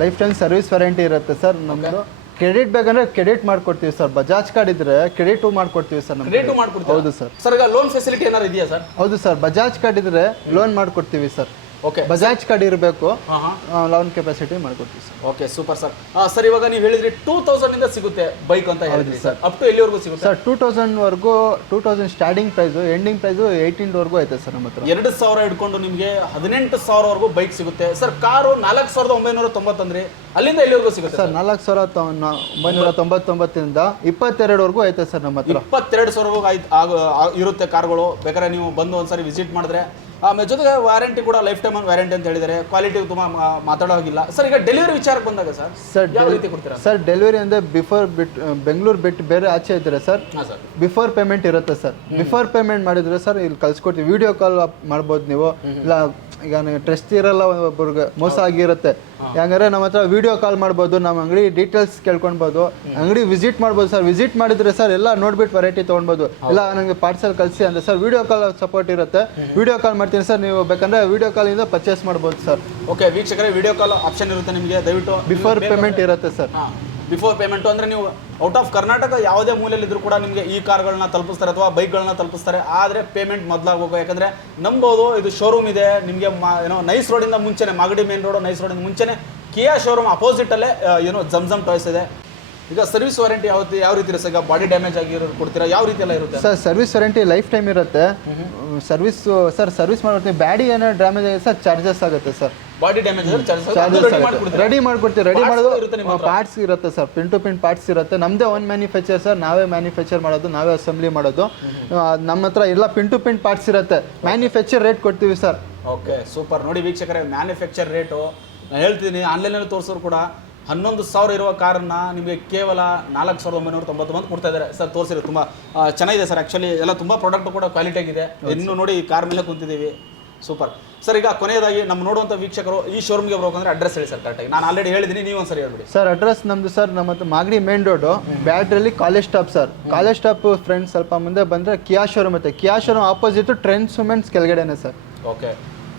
lifetime service warranty ಇರುತ್ತೆ ಸರ್ ನಮ್ಮದು ಕ್ರೆಡಿಟ್ ಬೇಕಂದ್ರೆ ಕ್ರೆಡಿಟ್ ಮಾಡ್ಕೊಡ್ತೀವಿ ಸರ್ ಬಜಾಜ್ ಕಾರ್ಡ್ ಇದ್ರೆ ಕ್ರೆಡಿಟ್ ಮಾಡ್ಕೊಡ್ತೀವಿ ಸರ್ ನಮ್ಮ ಮಾಡ್ಕೊಡ್ತೀವಿ ಕಡೆ. ಹೌದು ಸರ್ ಸರ್ ಈಗ ಲೋನ್ ಫೆಸಿಲಿಟಿ ಏನಾದ್ರು ಇದೆಯಾ ಸರ್ ಹೌದು ಸರ್ ಬಜಾಜ್ ಕಾರ್ಡ್ ಇದ್ರೆ ಲೋನ್ ಮಾಡ್ಕೊಡ್ತೀವಿ ಸರ್ ಓಕೆ ಬಜಾಜ್ ಕಾರ್ಡ್ ಇರಬೇಕು. ಲೋನ್ ಕೆಪಾಸಿಟಿ ಮಾಡ್ಕೊಡ್ತೀವಿ sir. Okay super sir sir ಇವಾಗ ನೀವು ಹೇಳಿದ್ರಿ ಟೂ ತೌಸಂಡ್ ಇಂದ ಸಿಗುತ್ತೆ ಬೈಕ್ ಅಂತ ಹೇಳಿದ್ರಿ. ಸರ್. ಅಪ್ ಟು ಎಲ್ಲಿವರೆಗೂ ಸಿಗುತ್ತೆ? Sir two ತೌಸಂಡ್ವರೆಗೂ two thousand starting price ending price ಏಯ್ಟೀನ್ವರೆಗೂ ಐತೆ ಸರ್ ನಮ್ಮ ಹತ್ರ ಎರಡು ಸಾವಿರ ಹಿಡ್ಕೊಂಡು ನಿಮಗೆ ಹದಿನೆಂಟು ಸಾವಿರವರೆಗೂ ಬೈಕ್ ಸಿಗುತ್ತೆ. ಸರ್ ಕಾರು ನಾಲ್ಕು ಸಾವಿರದ ಒಂಬೈನೂರ ತೊಂಬತ್ತಂದ್ರೆ. ಅಲ್ಲಿಂದ ಎಲ್ಲಿವರೆಗೂ ಸಿಗುತ್ತೆ ಸರ್ ನಾಲ್ಕು ಸಾವಿರ ಒಂಬೈನೂರ ತೊಂಬತ್ತೊಂಬತ್ತರಿಂದ ಇಪ್ಪತ್ತೆರಡುವರೆಗೂ ಐತೆ ಸರ್ ನಮ್ಮ ಹತ್ರ ಇಪ್ಪತ್ತೆರಡು ಸಾವಿರವರೆಗೂ ಆಯ್ತು ಇರುತ್ತೆ ಕಾರ್ಗಳು. ಬೇಕಾದ್ರೆ ನೀವು ಬಂದು ಒಂದ್ಸರಿ ವಿಸಿಟ್ ಮಾಡಿದ್ರೆ ಆಮೇಲೆ ಜೊತೆಗೆ ವಾರಂಟಿ ಕೂಡ ಲೈಫ್ ಟೈಮ್ ವ್ಯಾರಂಟಿ ಅಂತ ಹೇಳಿದರೆ ಕ್ವಾಲಿಟಿ ತುಂಬ ಮಾತಾಡೋ ಹಾಗಿಲ್ಲ ಸರ್ ಈಗ ಡೆಲಿವರಿ ವಿಚಾರಕ್ಕೆ ಬಂದಾಗ ಸರ್ ಸರ್ ಯಾವ ರೀತಿ ಕೊಡ್ತೀರಾ? ಸರ್ ಡೆಲಿವರಿ ಅಂದರೆ ಬಿಫೋರ್ ಬಿಟ್ ಬೆಂಗಳೂರು ಬಿಟ್ಟು ಬೇರೆ ಆಚೆ ಇದ್ದರೆ ಸರ್ ಬಿಫೋರ್ ಪೇಮೆಂಟ್ ಇರುತ್ತೆ ಸರ್ ಬಿಫೋರ್ ಪೇಮೆಂಟ್ ಮಾಡಿದ್ರೆ ಸರ್ ಇಲ್ಲಿ ಕಳ್ಸಿಕೊಡ್ತೀವಿ. ವಿಡಿಯೋ ಕಾಲ್ ಮಾಡ್ಬೋದು ನೀವು. ಇಲ್ಲ ಈಗ ನನಗೆ ಟ್ರಸ್ಟ್ ಇರಲ್ಲ ಒಬ್ಬರಿಗೆ ಮೋಸ ಆಗಿರುತ್ತೆ. ಯಾಕಂದ್ರೆ ನಮ್ಮ ಹತ್ರ ವಿಡಿಯೋ ಕಾಲ್ ಮಾಡ್ಬೋದು ನಮ್ಮ ಅಂಗಡಿ ಡೀಟೇಲ್ಸ್ ಕೇಳ್ಕೊಳ್ಬೋದು ಅಂಗಡಿ ವಿಸಿಟ್ ಮಾಡ್ಬೋದು ಸರ್ ವಿಸಿಟ್ ಮಾಡಿದ್ರೆ ಸರ್ ಎಲ್ಲ ನೋಡ್ಬಿಟ್ಟು ವೆರೈಟಿ ತೊಗೊಳ್ಬೋದು ಇಲ್ಲ ನನಗೆ ಪಾರ್ಸಲ್ ಕಳಿಸಿ ಅಂದರೆ ಸರ್ ವಿಡಿಯೋ ಕಾಲ್ ಸಪೋರ್ಟ್ ಇರುತ್ತೆ. ವಿಡಿಯೋ ಕಾಲ್ ಮಾಡ್ತೀನಿ ಸರ್ ನೀವು ಬೇಕಂದ್ರೆ ವಿಡಿಯೋ ಕಾಲಿಂದ ಪರ್ಚೇಸ್ ಮಾಡ್ಬೋದು ಸರ್ ಓಕೆ ವೀಕ್ಷಕರೇ ವಿಡಿಯೋ ಕಾಲ್ ಆಪ್ಷನ್ ಇರುತ್ತೆ ನಿಮಗೆ ದಯವಿಟ್ಟು ಬಿಫೋರ್ ಪೇಮೆಂಟ್ ಇರುತ್ತೆ ಸರ್ ಬಿಫೋರ್ ಪೇಮೆಂಟು ಅಂದರೆ ನೀವು ಔಟ್ ಆಫ್ ಕರ್ನಾಟಕ ಯಾವುದೇ ಮೂಲೆಯಲ್ಲಿದ್ದರೂ ಕೂಡ ನಿಮಗೆ ಈ ಕಾರ್ಗಳನ್ನ ತಲುಪಿಸ್ತಾರೆ ಅಥವಾ ಬೈಕ್ಗಳನ್ನ ತಲುಪಿಸ್ತಾರೆ. ಆದರೆ ಪೇಮೆಂಟ್ ಮೊದಲಾಗಬೇಕು. ಯಾಕಂದರೆ ನಂಬೋದು ಇದು ಶೋರೂಮ್ ಇದೆ ನಿಮಗೆ ಮಾ ಏನೋ ನೈಸ್ ರೋಡಿಂದ ಮುಂಚೆನೆ ಮಾಗಡಿ ಮೇನ್ ರೋಡು ನೈಸ್ ರೋಡಿಂದ ಮುಂಚೆನೆ ಕಿಯಾ ಶೋರೂಮ್ ಅಪೋಸಿಟಲ್ಲೇ ಏನೋ ಜಮ್ ಜಮ್ ಟಾಯ್ಸ್ ಇದೆ. ಈಗ ಸರ್ವಿಸ್ ವಾರಂಟಿ ಯಾವ ಯಾವ ರೀತಿ ಇರುತ್ತೆ? ಈಗ ಬಾಡಿ ಡ್ಯಾಮೇಜ್ ಆಗಿರೋ ಕೊಡ್ತೀರಾ? ಯಾವ ರೀತಿ ಎಲ್ಲ ಇರುತ್ತೆ? Sir service warranty life time ಇರುತ್ತೆ. ಸರ್ವಿಸ್ ಸರ್ ಸರ್ವಿಸ್ ಮಾಡ್ತೀನಿ ಬ್ಯಾಡಿ ಏನೋ ಡ್ಯಾಮೇಜ್ ಆಗಿದೆ ಸರ್ ಚಾರ್ಜಸ್ ಆಗುತ್ತೆ sir. Body damage charges ready ಮಾಡ್ಕೊಡ್ತೀವಿ. ರೆಡಿ ಮಾಡೋದು ಪಾರ್ಟ್ಸ್ ಇರುತ್ತೆ sir pin to pin parts ಇರುತ್ತೆ. ನಮ್ಮದೇ ಓನ್ ಮ್ಯಾನುಫ್ಯಾಕ್ಚರ್ ಸರ್ ನಾವೇ ಮ್ಯಾನುಫ್ಯಾಕ್ಚರ್ ಮಾಡೋದು ನಾವೇ ಅಸೆಂಬ್ಲಿ ಮಾಡೋದು. ನಮ್ಮ ಹತ್ರ ಎಲ್ಲ ಪಿನ್ ಟು ಪಿನ್ ಪಾರ್ಟ್ಸ್ ಇರುತ್ತೆ. ಮ್ಯಾನುಫ್ಯಾಕ್ಚರ್ ರೇಟ್ ಕೊಡ್ತೀವಿ ಸರ್ ಓಕೆ ಸೂಪರ್ ನೋಡಿ ವೀಕ್ಷಕರೇ ಮ್ಯಾನುಫ್ಯಾಕ್ಚರ್ ರೇಟು ನಾನು ಹೇಳ್ತೀನಿ ಆನ್ಲೈನಲ್ಲಿ ತೋರಿಸೋರು ಕೂಡ ಹನ್ನೊಂದು ಸಾವಿರ ಇರುವ ಕಾರನ್ನ ನಿಮಗೆ ಕೇವಲ ನಾಲ್ಕು ಸಾವಿರದ ಒಂಬೈನೂರ ತೊಂಬತ್ತೊಂಬತ್ತು ಕೊಡ್ತಾ ಇದ್ದಾರೆ ಸರ್ ತೋರಿಸಿರೋ ತುಂಬ ಚೆನ್ನಾಗಿದೆ ಸರ್ ಆ್ಯಕ್ಚುಲಿ ಎಲ್ಲ ತುಂಬ ಪ್ರಾಡಕ್ಟ್ ಕೂಡ ಕ್ವಾಲಿಟಿ ಆಗಿದೆ. ಇನ್ನು ನೋಡಿ ಕಾರ್ ಮೇಲೆ ಕುಂತಿದ್ದೀವಿ. ಸೂಪರ್. ಸರ್ ಈಗ ಕೊನೆಯದಾಗಿ ನಮ್ಮ ನೋಡುವಂಥ ವೀಕ್ಷಕರು ಈ ಶೋರೂಮ್ಗೆ ಬರ್ಬೇಕಂದ್ರೆ ಅಡ್ರೆಸ್ ಹೇಳಿ ಸರ್ ಕರೆಕ್ಟಾಗಿ ನಾನು ಆಲ್ರೆಡಿ ಹೇಳಿದೀನಿ ನೀವು ಒಂದ್ಸರಿ ಹೇಳ್ಬಿಡಿ. ಸರ್ ಅಡ್ರೆಸ್ ನಮ್ದು ಸರ್ ನಮ್ಮ ಹತ್ರ Magadi main road ಬ್ಯಾಡ್ರಲ್ಲಿ college stop sir. College stop friends ಸ್ವಲ್ಪ ಮುಂದೆ ಬಂದರೆ ಕಿಯಾ ಶೋರೂಮ್ ಐತೆ. Kia showroom opposite Trends women's ಕೆಳಗಡೆನೆ sir. Okay.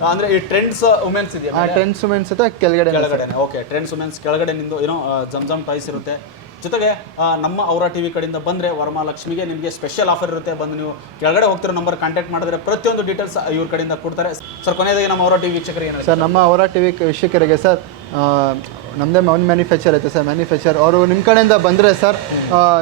ಅಂದ್ರೆ ಈ ಟ್ರೆಂಡ್ಸ್ ವುಮೆನ್ಸ್ ಇದೆಯಾ ಟ್ರೆಂಡ್ಸ್ ವುಮೆನ್ಸ್ ಇದೆ ಕೆಳಗಡೆ ಕೆಳಗಡೆನೆ ಓಕೆ ಟ್ರೆಂಡ್ಸ್ ವುಮೆನ್ಸ್ ಕೆಳಗಡೆ ನಿಂದು ಏನೋ ಜಮ್ ಜಮ್ ಟಾಯ್ಸ್ ಇರುತ್ತೆ. ಜೊತೆಗೆ ನಮ್ಮ ಅವರ ಟಿ ವಿ ಕಡೆಯಿಂದ ಬಂದರೆ ವರಮಹಾಲಕ್ಷ್ಮಿಗೆ ನಿಮಗೆ ಸ್ಪೆಷಲ್ ಆಫರ್ ಇರುತ್ತೆ. ಬಂದು ನೀವು ಕೆಳಗಡೆ ಹೋಗ್ತಿರೋ ನಂಬರ್ ಕಾಂಟ್ಯಾಕ್ಟ್ ಮಾಡಿದ್ರೆ ಪ್ರತಿಯೊಂದು ಡೀಟೇಲ್ಸ್ ಇವ್ರ ಕಡೆಯಿಂದ ಕೊಡ್ತಾರೆ. ಸರ್ ಕೊನೆಯದಾಗಿ ನಮ್ಮ ಅವರ ಟಿ ವಿ ವೀಕ್ಷಕರಿಗೆ ಸರ್ ನಮ್ಮ ಅವರ ಟಿ ವಿ ವೀಕ್ಷಕರಿಗೆ ಸರ್ ನಮ್ಮದೇ ಮೌನ್ ಮ್ಯಾನುಫ್ಯಾಕ್ಚರ್ ಐತೆ ಸರ್ ಮ್ಯಾನುಫ್ಯಾಕ್ಚರ್ ಅವರು ನಿಮ್ಮ ಕಡೆಯಿಂದ ಬಂದರೆ ಸರ್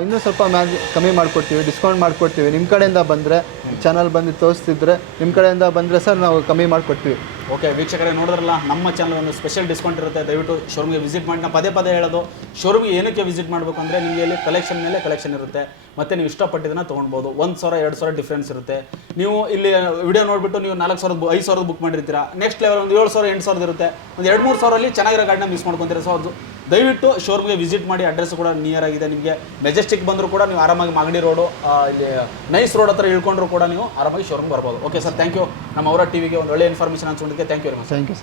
ಇನ್ನೂ ಸ್ವಲ್ಪ ಮ್ಯಾಗ್ ಕಮ್ಮಿ ಮಾಡಿಕೊಡ್ತೀವಿ ಡಿಸ್ಕೌಂಟ್ ಮಾಡಿಕೊಡ್ತೀವಿ. ನಿಮ್ಮ ಕಡೆಯಿಂದ ಬಂದರೆ ಚಾನಲ್ ಬಂದು ತೋರಿಸ್ತಿದ್ರೆ ನಿಮ್ಮ ಕಡೆಯಿಂದ ಬಂದರೆ ಸರ್ ನಾವು ಕಮ್ಮಿ ಮಾಡಿಕೊಡ್ತೀವಿ. ಓಕೆ, ವೀಕ್ಷಕರೇ, ನೋಡಿದ್ರಲ್ಲ, ನಮ್ಮ ಚಾನಲ್ ಒಂದು ಸ್ಪೆಷಲ್ ಡಿಸ್ಕೌಂಟ್ ಇರುತ್ತೆ. ದಯವಿಟ್ಟು ಶೋರೂಮ್ಗೆ ವಿಸಿಟ್ ಮಾಡಿ ಪದೇ ಪದೇ ಹೇಳೋದು. ಶೋರೂಮ್ಗೆ ಏನಕ್ಕೆ ವಿಸಿಟ್ ಮಾಡಬೇಕು ಅಂದರೆ ನಿಮಗೆ ಇಲ್ಲಿ ಕಲೆಕ್ಷನ್ ಮೇಲೆ ಕಲೆಕ್ಷನ್ ಇರುತ್ತೆ. ಮತ್ತು ನೀವು ಇಷ್ಟಪಟ್ಟಿದ್ದನ್ನು ತೊಗೊಳ್ಬೋದು ಒಂದು ಸಾವಿರ, ಎರಡು ಸಾವಿರ ಡಿಫ್ರೆನ್ಸ್ ಇರುತ್ತೆ. ನೀವು ಇಲ್ಲಿ ವಿಡಿಯೋ ನೋಡಿಬಿಟ್ಟು ನೀವು ನಾಲ್ಕು ಸಾವಿರದ ಐದು ಸಾವಿರದ ಬುಕ್ ಮಾಡಿರ್ತೀರಾ. ನೆಕ್ಸ್ಟ್ ಲೆವೆಲ್ ಒಂದು ಏಳು ಸಾವಿರ, ಎಂಟು ಸಾವಿರದ ಇರುತ್ತೆ. ಒಂದು ಎರಡು ಮೂರು ಸಾವಿರಲ್ಲಿ ಚೆನ್ನಾಗಿರೋ ಗಾಡಿನ ಮಿಸ್ ಮಾಡ್ಕೊತೀರಾ. ಸೊ ಅದು ದಯವಿಟ್ಟು ಶೋರೂಮ್ಗೆ ವಿಸಿಟ್ ಮಾಡಿ ಅಡ್ರೆಸ್ ಕೂಡ ನಿಯರ್ ಆಗಿದೆ. ನಿಮಗೆ ಮೆಜೆಸ್ಟಿಕ್ ಬಂದರೂ ಕೂಡ ನೀವು ಆರಾಮಾಗಿ ಮಾಗಡಿ ರೋಡು ಇಲ್ಲಿ ನೈಸ್ ರೋಡ್ ಹತ್ರ ಇಳ್ಕೊಂಡ್ರು ಕೂಡ ನೀವು ಆರಾಮಾಗಿ ಶೋರೂಮ್ ಬರ್ಬೋದು. ಓಕೆ ಸರ್ ಥ್ಯಾಂಕ್ ಯು ನಮ್ಮ ಅವರ ಟಿವಿಗೆ ಒಂದು ಒಳ್ಳೆ information ಅನ್ಸೋದಕ್ಕೆ thank you very much thank you